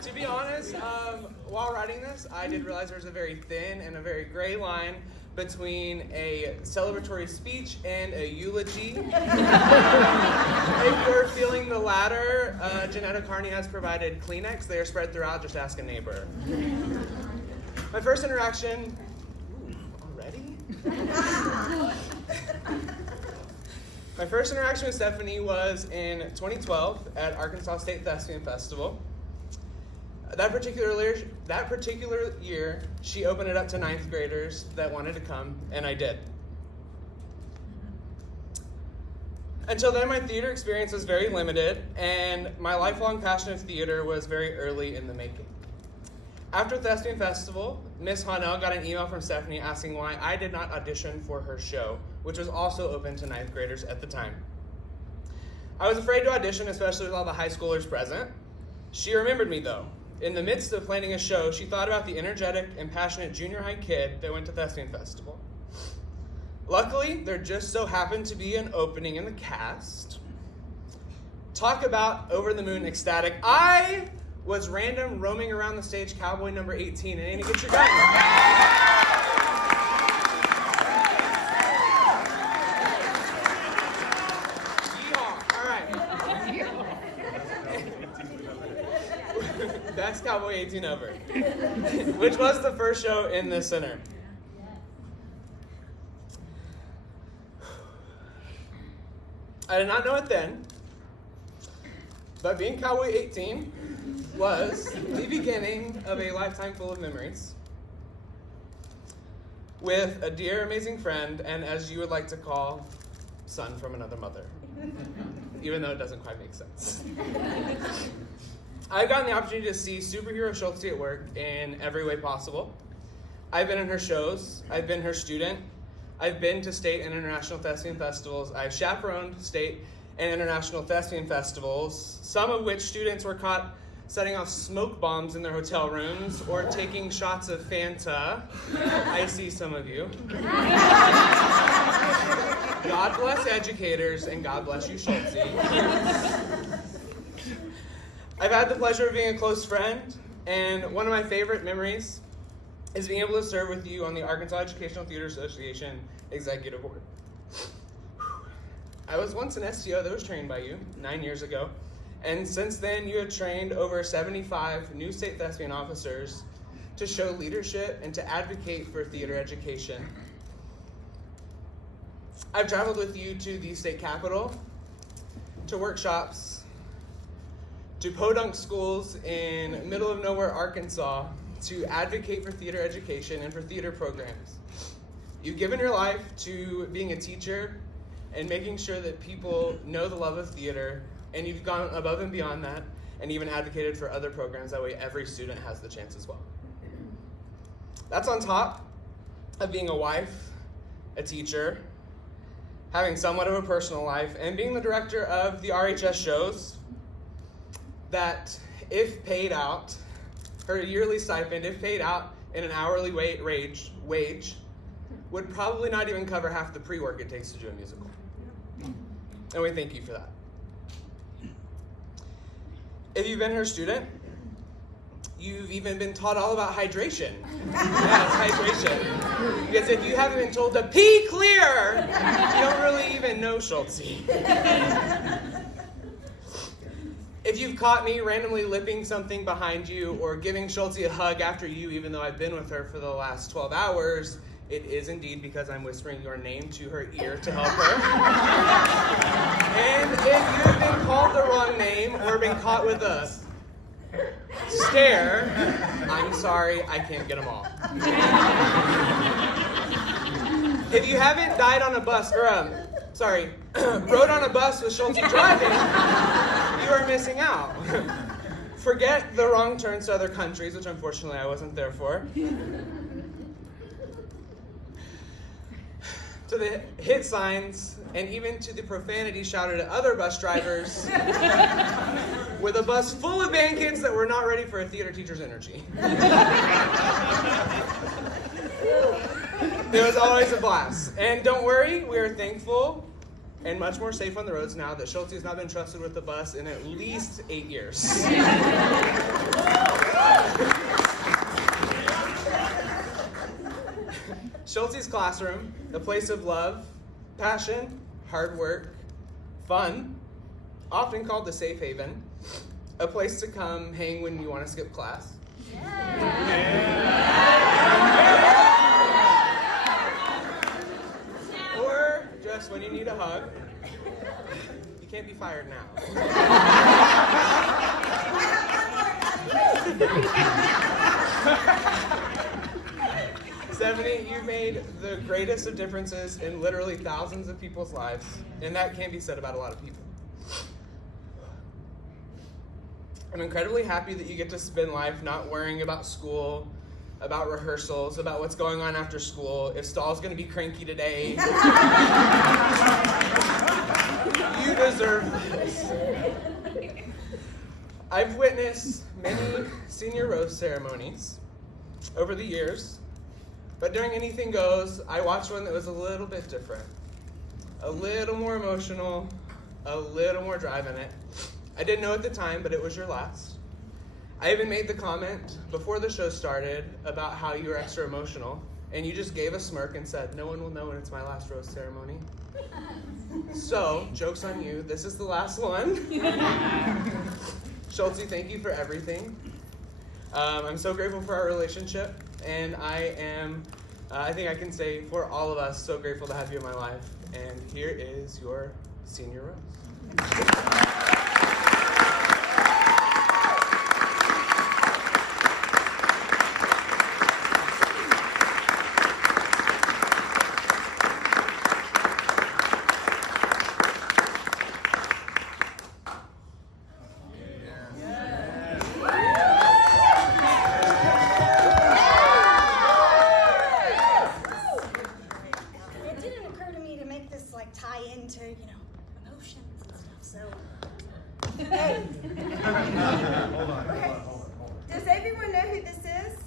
To be honest, while writing this, I did realize there's a very thin and a very gray line between a celebratory speech and a eulogy. If you're feeling the latter, Janetta Carney has provided Kleenex. They are spread throughout. Just ask a neighbor. My first interaction, already? My first interaction with Stephanie was in 2012 at Arkansas State Thespian Festival. That particular year, she opened it up to 9th graders that wanted to come, and I did. Until then, my theater experience was very limited, and my lifelong passion of theater was very early in the making. After Thespian Festival, Miss Honnell got an email from Stephanie asking why I did not audition for her show, which was also open to 9th graders at the time. I was afraid to audition, especially with all the high schoolers present. She remembered me though. In the midst of planning a show, she thought about the energetic and passionate junior high kid that went to Thespian Festival. Luckily, there just so happened to be an opening in the cast. Talk about over the moon ecstatic. I was random roaming around the stage cowboy number 18 and aiming to get your gun. All right. That's Cowboy 18 over. Which was the first show in the center. I did not know it then, but being Cowboy 18 was the beginning of a lifetime full of memories with a dear, amazing friend, and as you would like to call, son from another mother, even though it doesn't quite make sense. I've gotten the opportunity to see superhero Schultze at work in every way possible. I've been in her shows, I've been her student, I've been to state and international thespian festivals, I've chaperoned state and international thespian festivals, some of which students were caught setting off smoke bombs in their hotel rooms or taking shots of Fanta. I see some of you. God bless educators and God bless you, Schultze. I've had the pleasure of being a close friend, and one of my favorite memories is being able to serve with you on the Arkansas Educational Theater Association Executive Board. I was once an STO that was trained by you 9 years ago. And since then, you have trained over 75 new state thespian officers to show leadership and to advocate for theater education. I've traveled with you to the state capitol, to workshops, to podunk schools in middle of nowhere Arkansas to advocate for theater education and for theater programs. You've given your life to being a teacher, and making sure that people know the love of theater, and you've gone above and beyond that, and even advocated for other programs. That way every student has the chance as well. That's on top of being a wife, a teacher, having somewhat of a personal life, and being the director of the RHS shows that, if paid out, her yearly stipend, if paid out in an hourly wage, would probably not even cover half the pre-work it takes to do a musical. And we thank you for that. If you've been her student, you've even been taught all about hydration. Yes, hydration. Because if you haven't been told to pee clear, you don't really even know Schultze. If you've caught me randomly lipping something behind you or giving Schultze a hug after you, even though I've been with her for the last 12 hours, it is indeed because I'm whispering your name to her ear to help her. And if you've been called the wrong name or been caught with a stare, I'm sorry, I can't get them all. If you haven't died on a bus, or rode on a bus with Schultze driving, you are missing out. Forget the wrong turns to other countries, which unfortunately I wasn't there for. To the hit signs, and even to the profanity shouted at other bus drivers with a bus full of band kids that were not ready for a theater teacher's energy. It was always a blast. And don't worry, we are thankful and much more safe on the roads now that Schultze has not been trusted with the bus in at least 8 years. Schultze's classroom, a place of love, passion, hard work, fun, often called the safe haven, a place to come hang when you want to skip class. Or just when you need a hug. You can't be fired now. Stephanie, you made the greatest of differences in literally thousands of people's lives, and that can't be said about a lot of people. I'm incredibly happy that you get to spend life not worrying about school, about rehearsals, about what's going on after school, if Stahl's gonna be cranky today. You deserve this. I've witnessed many senior rose ceremonies over the years, but during Anything Goes, I watched one that was a little bit different. A little more emotional, a little more drive in it. I didn't know at the time, but it was your last. I even made the comment before the show started about how you were extra emotional, and you just gave a smirk and said, "No one will know when it's my last rose ceremony." So, joke's on you, this is the last one. Schultze, thank you for everything. I'm so grateful for our relationship, and I think I can say for all of us, so grateful to have you in my life. And here is your senior rose. Does everyone know who this is?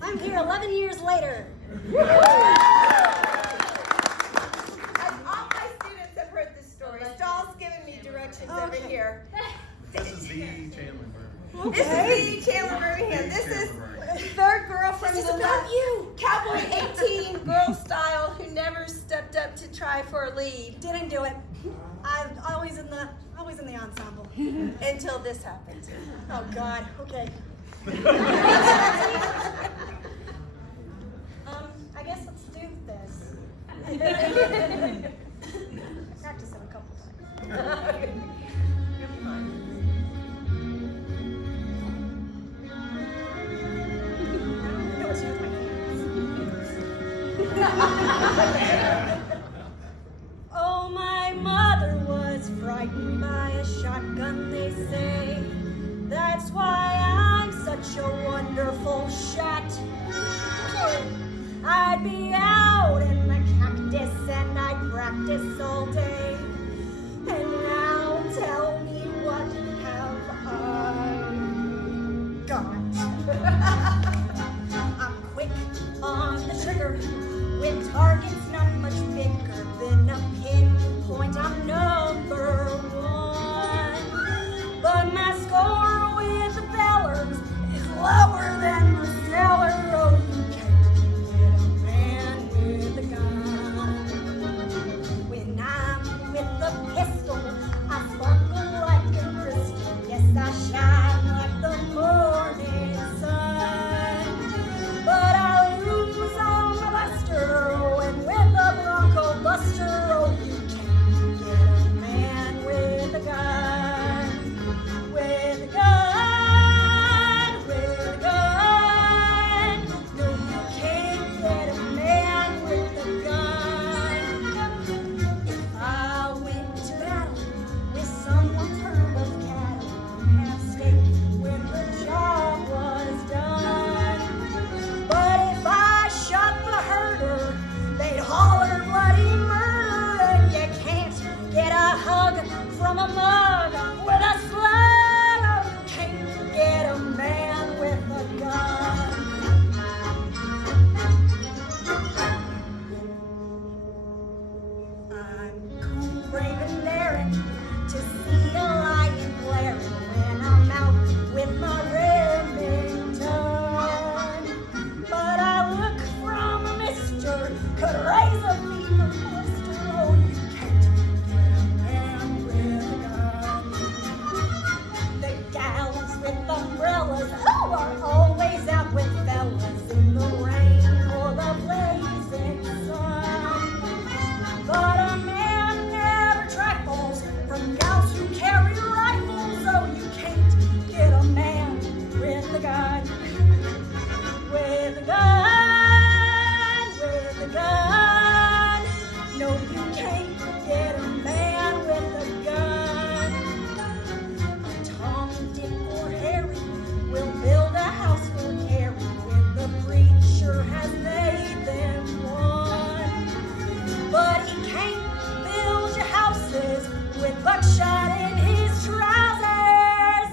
I'm here 11 years later. And all my students have heard this story. Stahl's given me directions over here. This is the Chandler Birmingham. This is the Chandler Birmingham. This is the third girl from the left. Cowboy 18 girl style who never stepped up to try for a lead. Didn't do it. I'm always in the ensemble. Until this happened. Oh God. Okay. I guess let's do this. Practice it a couple times. You'll be fine. Oh, my mother was frightened by a shotgun, they say. That's why I'm such a wonderful shot. I'd be out in the cactus and I'd practice all day. And now tell me, what have I got? I'm quick on the trigger with targets not much bigger than a pinpoint. I'm number one, but my score with the fellers is lower than the cellar. Oh, you can't get a man with a gun. When I'm with a pistol, I sparkle like a crystal. Yes, I shine like the morning sun. But I lose on the luster when with a Bronco Buster. Oh, you can't get a man with a gun. With a gun, with a gun. No, you can't get a man with a gun. If I went to battle with someone's herd of cattle, I'd have steak when the job was done. But if I shot the herder, they'd holler bloody murder, and you can't get a hug from a mug with a slug. Oh, you can't get a man with a gun. I'm cool, brave, and daring to see a lion glaring when I'm out with my Remington. But I look from a mister, could raise a fever blister. Oh, you can't get a man with a gun. The gals with umbrellas who are always out with fellas in the rain or the blazing sun. But a man never trifles from gals who carry rifles. Oh, you can't get a man with a gun. With a gun, with a gun. No, you can't get a man with a gun. Tom, Dick, or Harry will build a house for Carrie when the preacher has made them one. But he can't build your houses with buckshot in his trousers.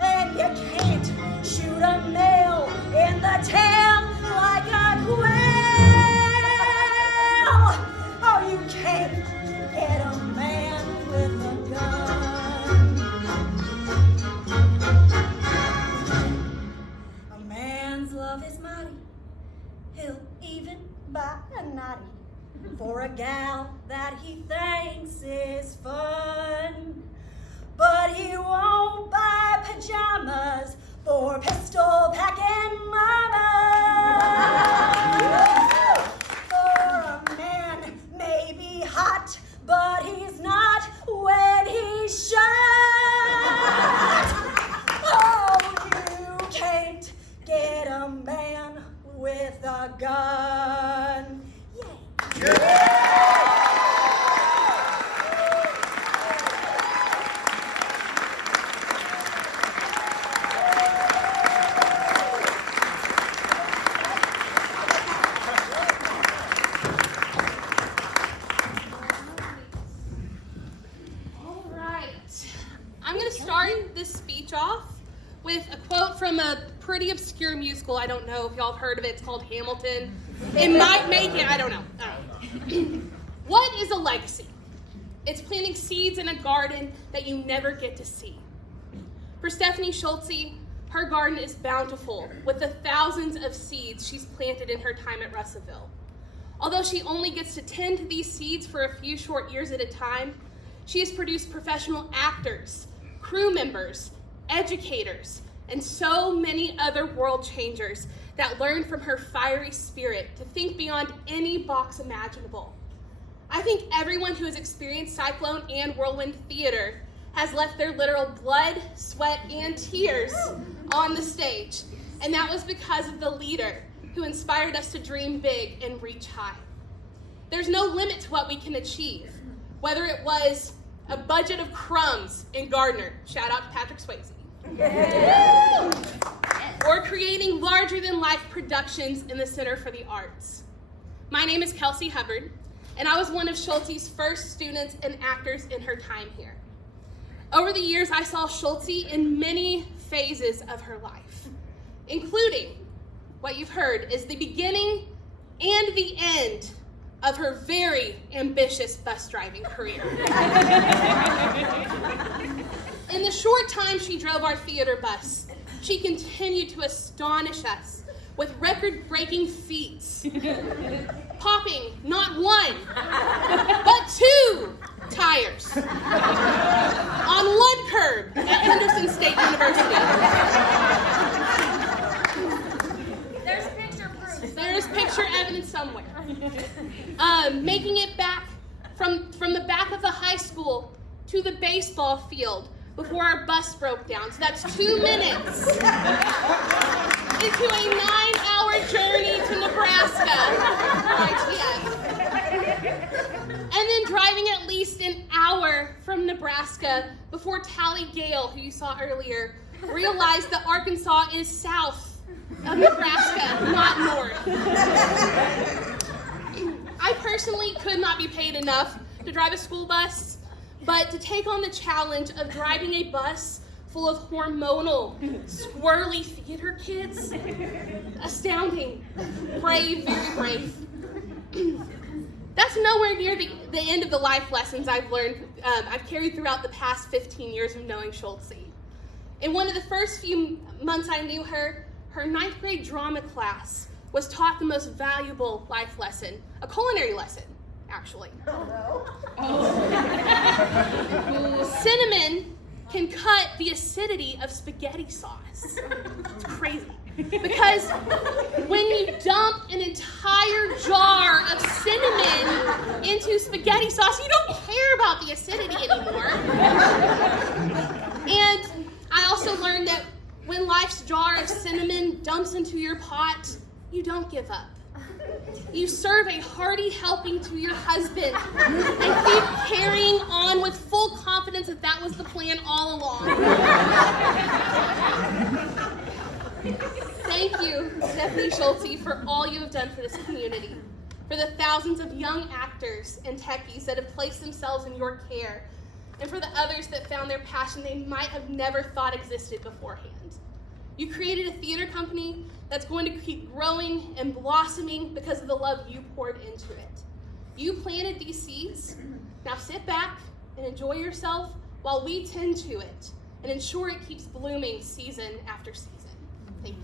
And you can't shoot a nail in the tail like a quail. Oh, you can't get a man with a gun. A man's love is mighty. He'll even buy a nightie for a gal that he thinks is fun. But he won't buy pajamas for pistol packing mamas. For a man may be hot, but he's not when he's shot. Oh, you can't get a man with a gun. All right. I'm going to start this speech off with a quote from a pretty obscure musical. I don't know if y'all have heard of it. It's called Hamilton. It might make it. I don't know. What is a legacy? It's planting seeds in a garden that you never get to see. For Stephanie Schultze, her garden is bountiful with the thousands of seeds she's planted in her time at Russellville. Although she only gets to tend to these seeds for a few short years at a time, she has produced professional actors, crew members, educators, and so many other world changers that learn from her fiery spirit to think beyond any box imaginable. I think everyone who has experienced Cyclone and Whirlwind Theater has left their literal blood, sweat, and tears on the stage. And that was because of the leader, who inspired us to dream big and reach high. There's no limit to what we can achieve, whether it was a budget of crumbs in Gardner, shout out to Patrick Swayze, or creating larger-than-life productions in the Center for the Arts. My name is Kelsey Hubbard, and I was one of Schultze's first students and actors in her time here. Over the years, I saw Schultze in many phases of her life, including what you've heard is the beginning and the end of her very ambitious bus driving career. In the short time she drove our theater bus, she continued to astonish us with record-breaking feats, popping not one, but 2 tires on one curb at Henderson State University. There's picture evidence somewhere. Making it back from the back of the high school to the baseball field before our bus broke down. So that's 2 minutes into a 9-hour journey to Nebraska. And then driving at least an hour from Nebraska before Tally Gale, who you saw earlier, realized that Arkansas is south of Nebraska, not north. I personally could not be paid enough to drive a school bus, but to take on the challenge of driving a bus full of hormonal, squirrely theater kids, astounding, brave, very brave. That's nowhere near the end of the life lessons I've learned, I've carried throughout the past 15 years of knowing Schultze. In one of the first few months I knew her, her 9th grade drama class was taught the most valuable life lesson, a culinary lesson, actually. Cinnamon can cut the acidity of spaghetti sauce. It's crazy. Because when you dump an entire jar of cinnamon into spaghetti sauce, you don't care about the acidity anymore. And I also learned that when life's jar of cinnamon dumps into your pot, you don't give up. You serve a hearty helping to your husband and keep carrying on with full confidence that that was the plan all along. Thank you, Stephanie Schultze, for all you have done for this community, for the thousands of young actors and techies that have placed themselves in your care, and for the others that found their passion they might have never thought existed beforehand. You created a theater company that's going to keep growing and blossoming because of the love you poured into it. You planted these seeds. Now sit back and enjoy yourself while we tend to it and ensure it keeps blooming season after season. Thank you.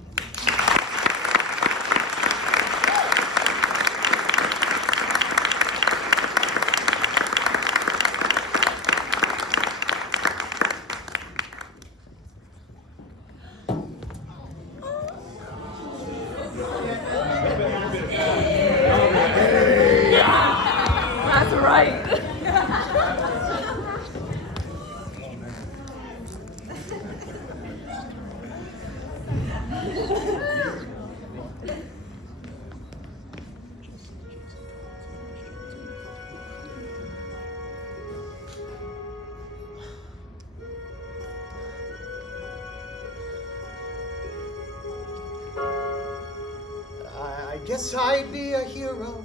I guess I'd be a hero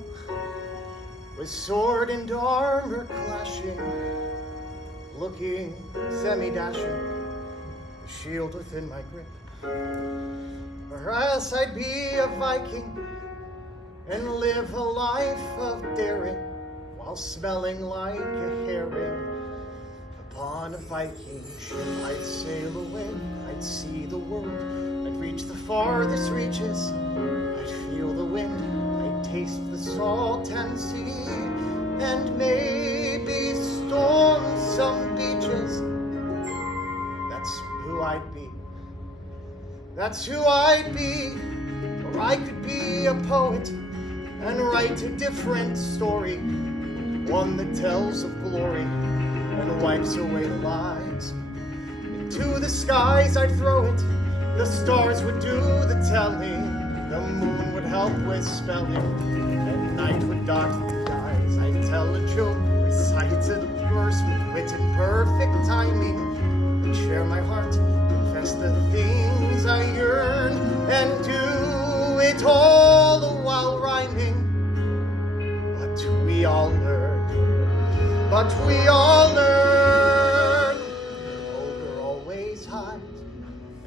with sword and armor clashing, looking semi-dashing, shield within my grip. Or else I'd be a Viking and live a life of daring while smelling like a herring. Upon a Viking ship I'd sail away, I'd see the world, I'd reach the farthest reaches, I'd feel the wind, I'd taste the salt and sea, and maybe storm some beaches. That's who I'd be. That's who I'd be. Or I could be a poet and write a different story, one that tells of glory and wipes away the lies. Into the skies I'd throw it, the stars would do the telling, the moon would help with spelling. At night when darkness dies, I'd tell a joke, recite a verse with wit and perfect timing. I'd share my heart, confess the things I yearn, and do it all the while rhyming. But we all learn. Ogre always hides,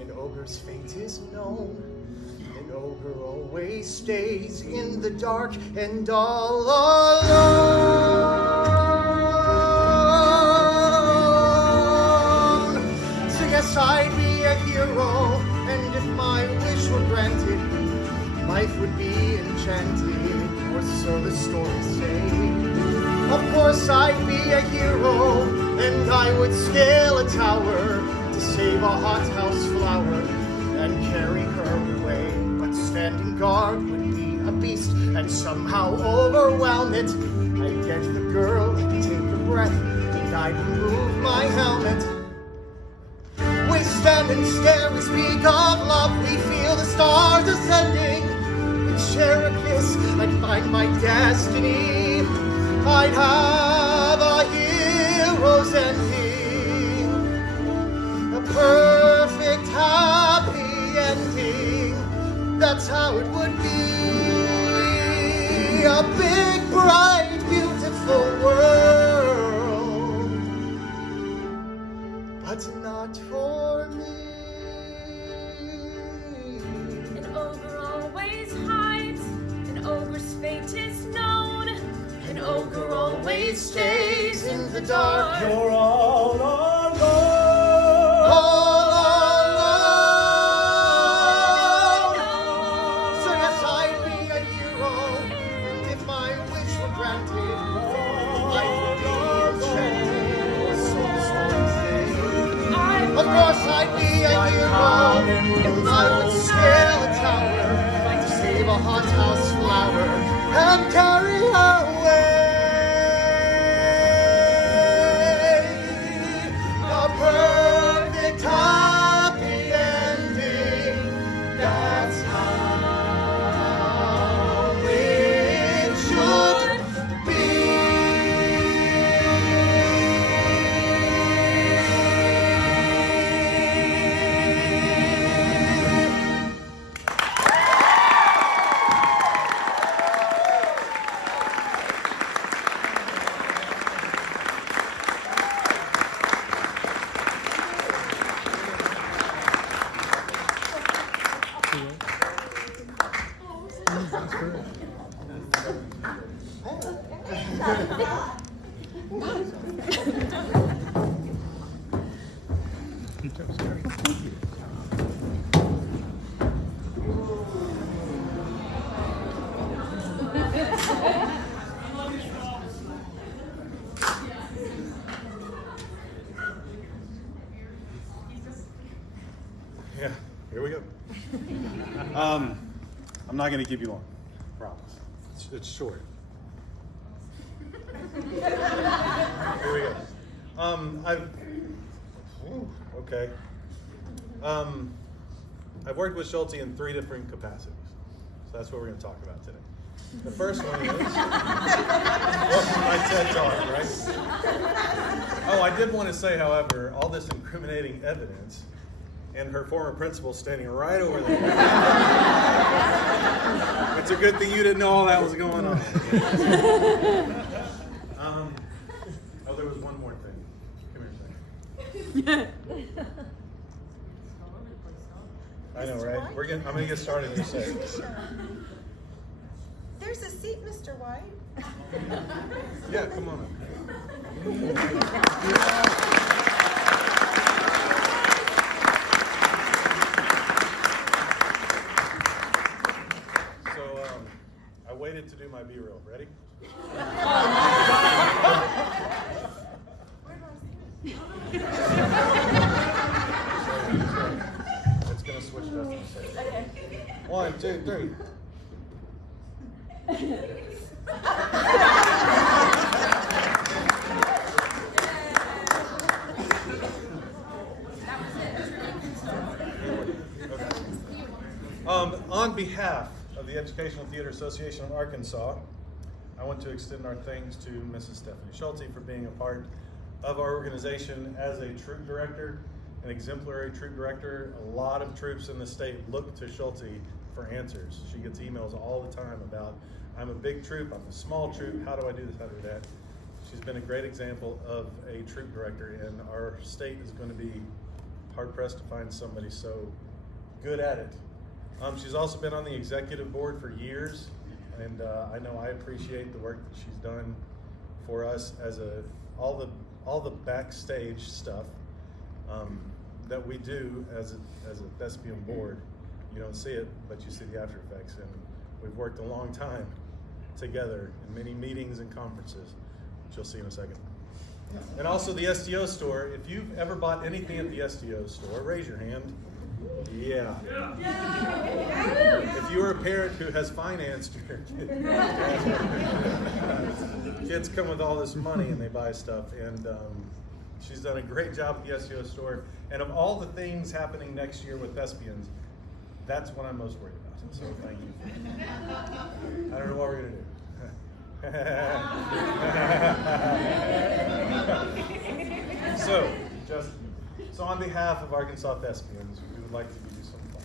an ogre's fate is known. An ogre always stays in the dark and all alone. So yes, I'd be a hero, and if my wish were granted, life would be enchanted, or so the stories say. Of course I'd be a hero, and I would scale a tower to save a hothouse flower and carry her away. But standing guard would be a beast and somehow overwhelm it. I'd get the girl and take a breath, and I'd remove my helmet. We stand and stare, we speak of love, we feel the stars ascending. We'd share a kiss, I'd find my destiny. I'd have a hero's ending, a perfect happy ending. That's how it would be. A big, bright, beautiful world, but not for me. An ogre always hides, an ogre's fate is known. An ogre always stays in the dark. You're all alone. So yes, I'd be a hero, and if my wish were granted, life would be enchanted, or so the stories say. Of course I'd be a hero, and I would scale a tower to save a hothouse flower and carry her away. A perfect happy ending. That's how it should be. Yeah, here we go. I'm not going to keep you long, promise. It's short. Here we go. I've worked with Schultze in 3 different capacities, so that's what we're going to talk about today. The first one is welcome to my TED Talk, right? Oh, I did want to say, however, all this incriminating evidence and her former principal standing right over there. It's a good thing you didn't know all that was going on. Oh, there was one more thing. Come here a second. I know, right? I'm gonna get started in a second. There's a seat, Mr. White. Yeah, come on up. I waited to do my B-roll. Ready? It's gonna switch just in a second. Okay. 1, 2, 3. On behalf of the the Educational Theater Association of Arkansas, I want to extend our thanks to Mrs. Stephanie Schultze for being a part of our organization as a troop director, an exemplary troop director. A lot of troops in the state look to Schultze for answers. She gets emails all the time about, I'm a big troop, I'm a small troop, how do I do this, how do I do that? She's been a great example of a troop director, and our state is going to be hard-pressed to find somebody so good at it. She's also been on the executive board for years, and I know I appreciate the work that she's done for us as all the backstage stuff that we do as a Thespian board. You don't see it, but you see the after effects, and we've worked a long time together in many meetings and conferences, which you'll see in a second. And also the STO store. If you've ever bought anything at the STO store, raise your hand. Yeah. If you're a parent who has financed your kids come with all this money and they buy stuff, and she's done a great job at the STO store. And of all the things happening next year with Thespians, that's what I'm most worried about. So thank you. I don't know what we're gonna do. So on behalf of Arkansas Thespians, we would like to give you some fun.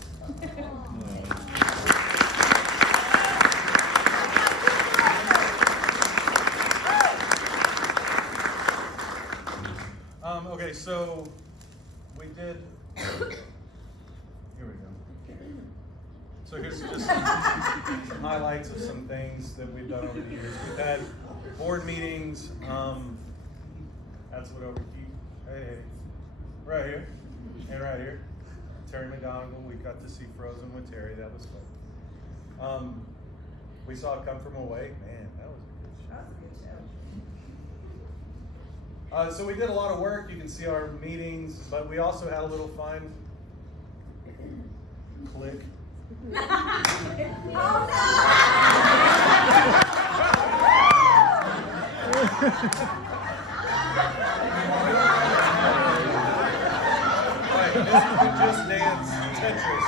Okay, so we did. Here we go. So here's just some highlights of some things that we've done over the years. We've had board meetings. That's what over here. Hey, right here, and right here. Terry McGonigal. We got to see Frozen with Terry. That was fun. We saw Come From Away. Man, that was a good show. So we did a lot of work. You can see our meetings, but we also had a little fun. Click. Oh Alright, this is the Just Dance Tetris.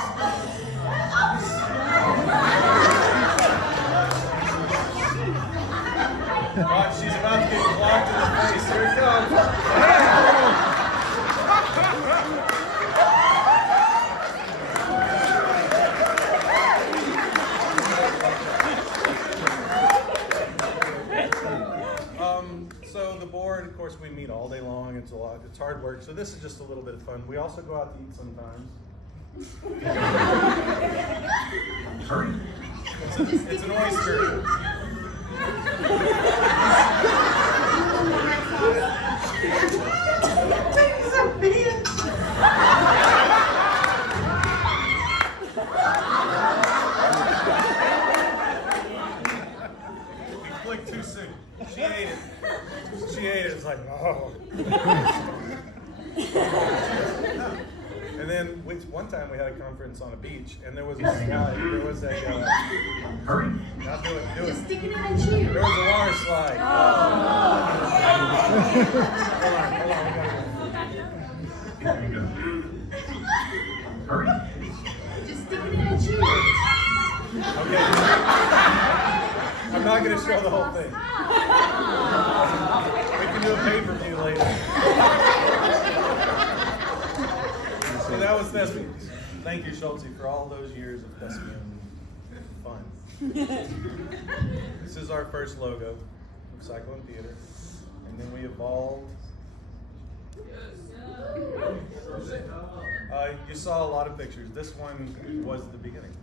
Watch, she's about to get clocked in the face. Here it comes. So the board, of course, we meet all day long. It's a lot. It's hard work. So this is just a little bit of fun. We also go out to eat sometimes. Hurry! It's an oyster. You clicked too soon. She ate it. She ate it. It's like, oh. And then one time we had a conference on a beach, and there was a slide. There was a hurry. Not do it. Do it. Stick it in and chew. There was a water slide. Hold on. We gotta go. Hurry. Just stick it in and chew. Okay. I'm not going to show the whole thing. We can do a pay-per-view later. So that was Thespian. Thank you, Schultze, for all those years of Thespian fun. This is our first logo of Cyclone Theater. And then we evolved. You saw a lot of pictures. This one was the beginning.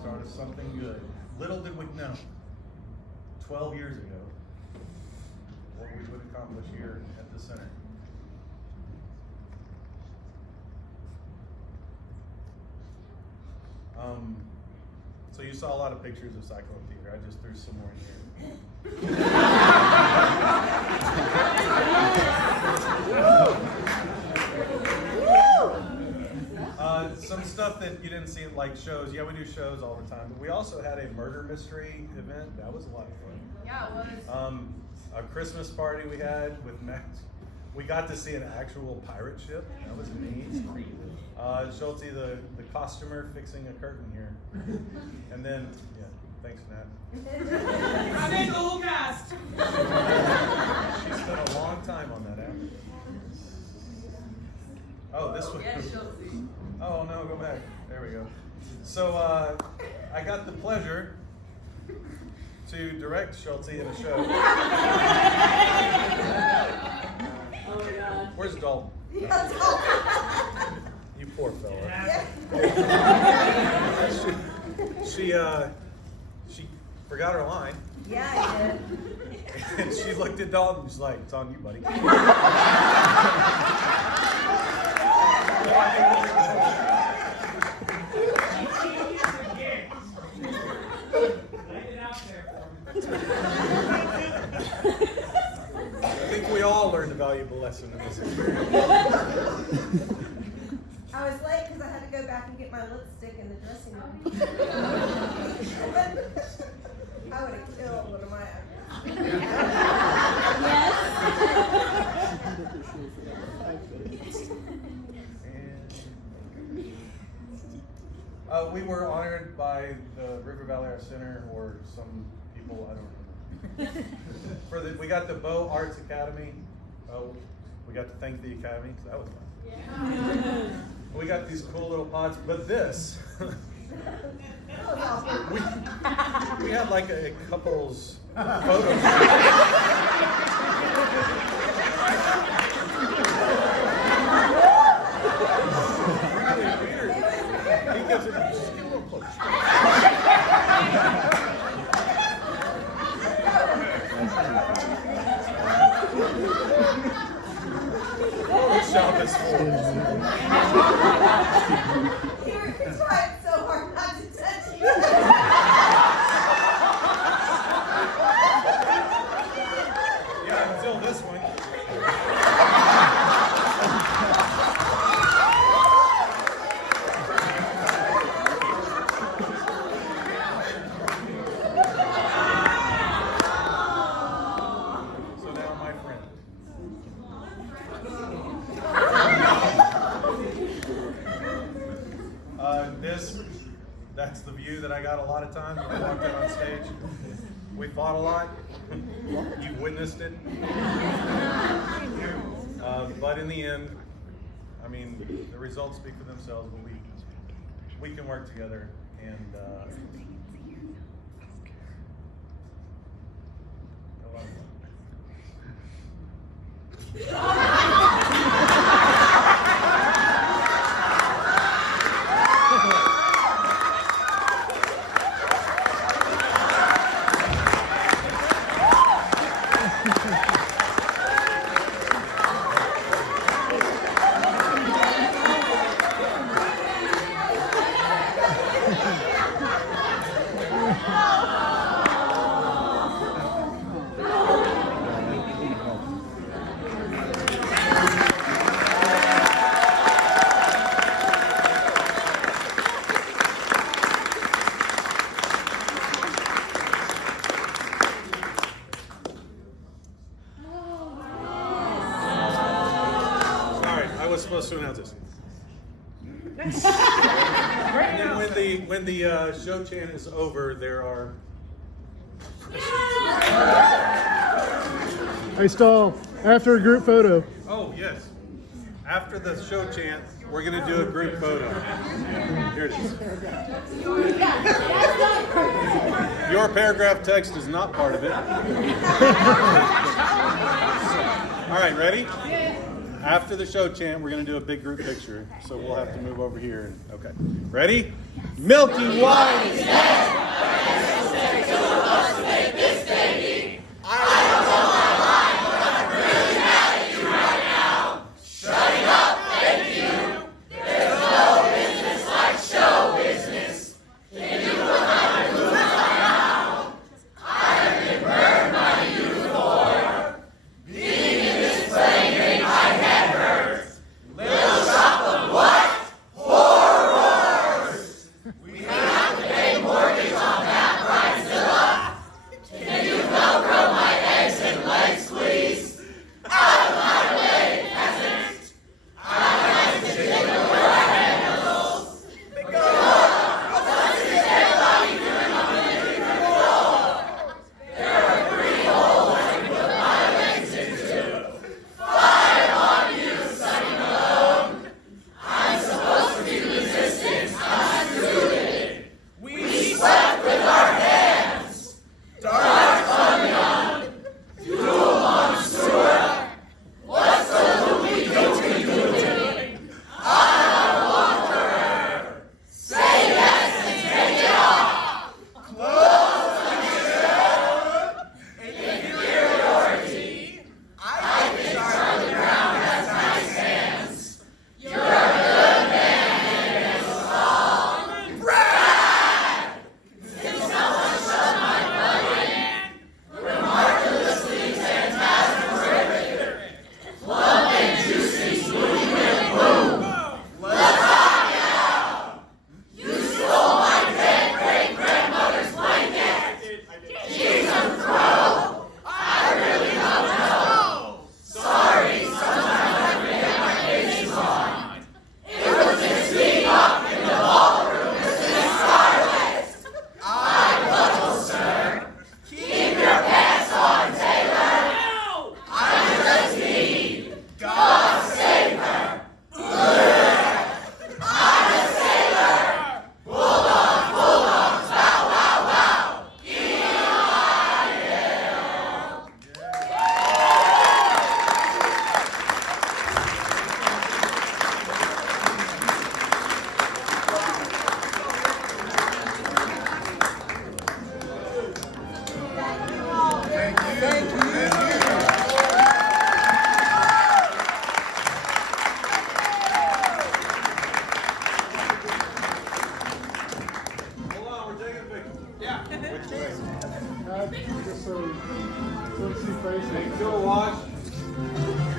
Start of something good. Little did we know, 12 years ago, what we would accomplish here at the center. So you saw a lot of pictures of Cyclone Theater. I just threw some more in here. Some stuff that you didn't see, like shows. Yeah, we do shows all the time. But we also had a murder mystery event. That was a lot of fun. Yeah, it was. A Christmas party we had with Max. We got to see an actual pirate ship. That was neat. Schultze, the costumer fixing a curtain here. And then, yeah, thanks, Nat. I made the whole cast. She spent a long time on that app. Oh, this one. Oh, no, go back. There we go. So I got the pleasure to direct Schultze in a show. Oh my God. Where's Dalton? You poor fella. She forgot her line. Yeah, I did. And she looked at Dalton. She's like, "It's on you, buddy." I think we all learned a valuable lesson in this experience. I was late because I had to go back and get my lipstick in the dressing room. I would have killed one of my We were honored by the River Valley Arts Center, or some people, I don't remember. We got the Bow Arts Academy. We got to thank the Academy, so that was fun. Yeah. We got these cool little pods, but this, we had like a couple's photo. He gives it just a little push. This shop is full. You're trying so hard not to touch you. Yeah, until this one. So now my friend. That's the view that I got a lot of times when I walked out on stage. We fought a lot. You witnessed it. But in the end, I mean, the results speak for themselves, but we can work together and a lot of fun. Supposed to announce this. And then when the show chant is over, there are. Hey, Stahl, after a group photo. Oh, yes. After the show chant, we're going to do a group photo. Here it is. Your paragraph text is not part of it. All right, ready? After the show chant, we're going to do a big group picture, so we'll have to move over here. Okay. Ready? Milky White is dead! Mortgage back, just so we see faces. Hey, Joe, watch.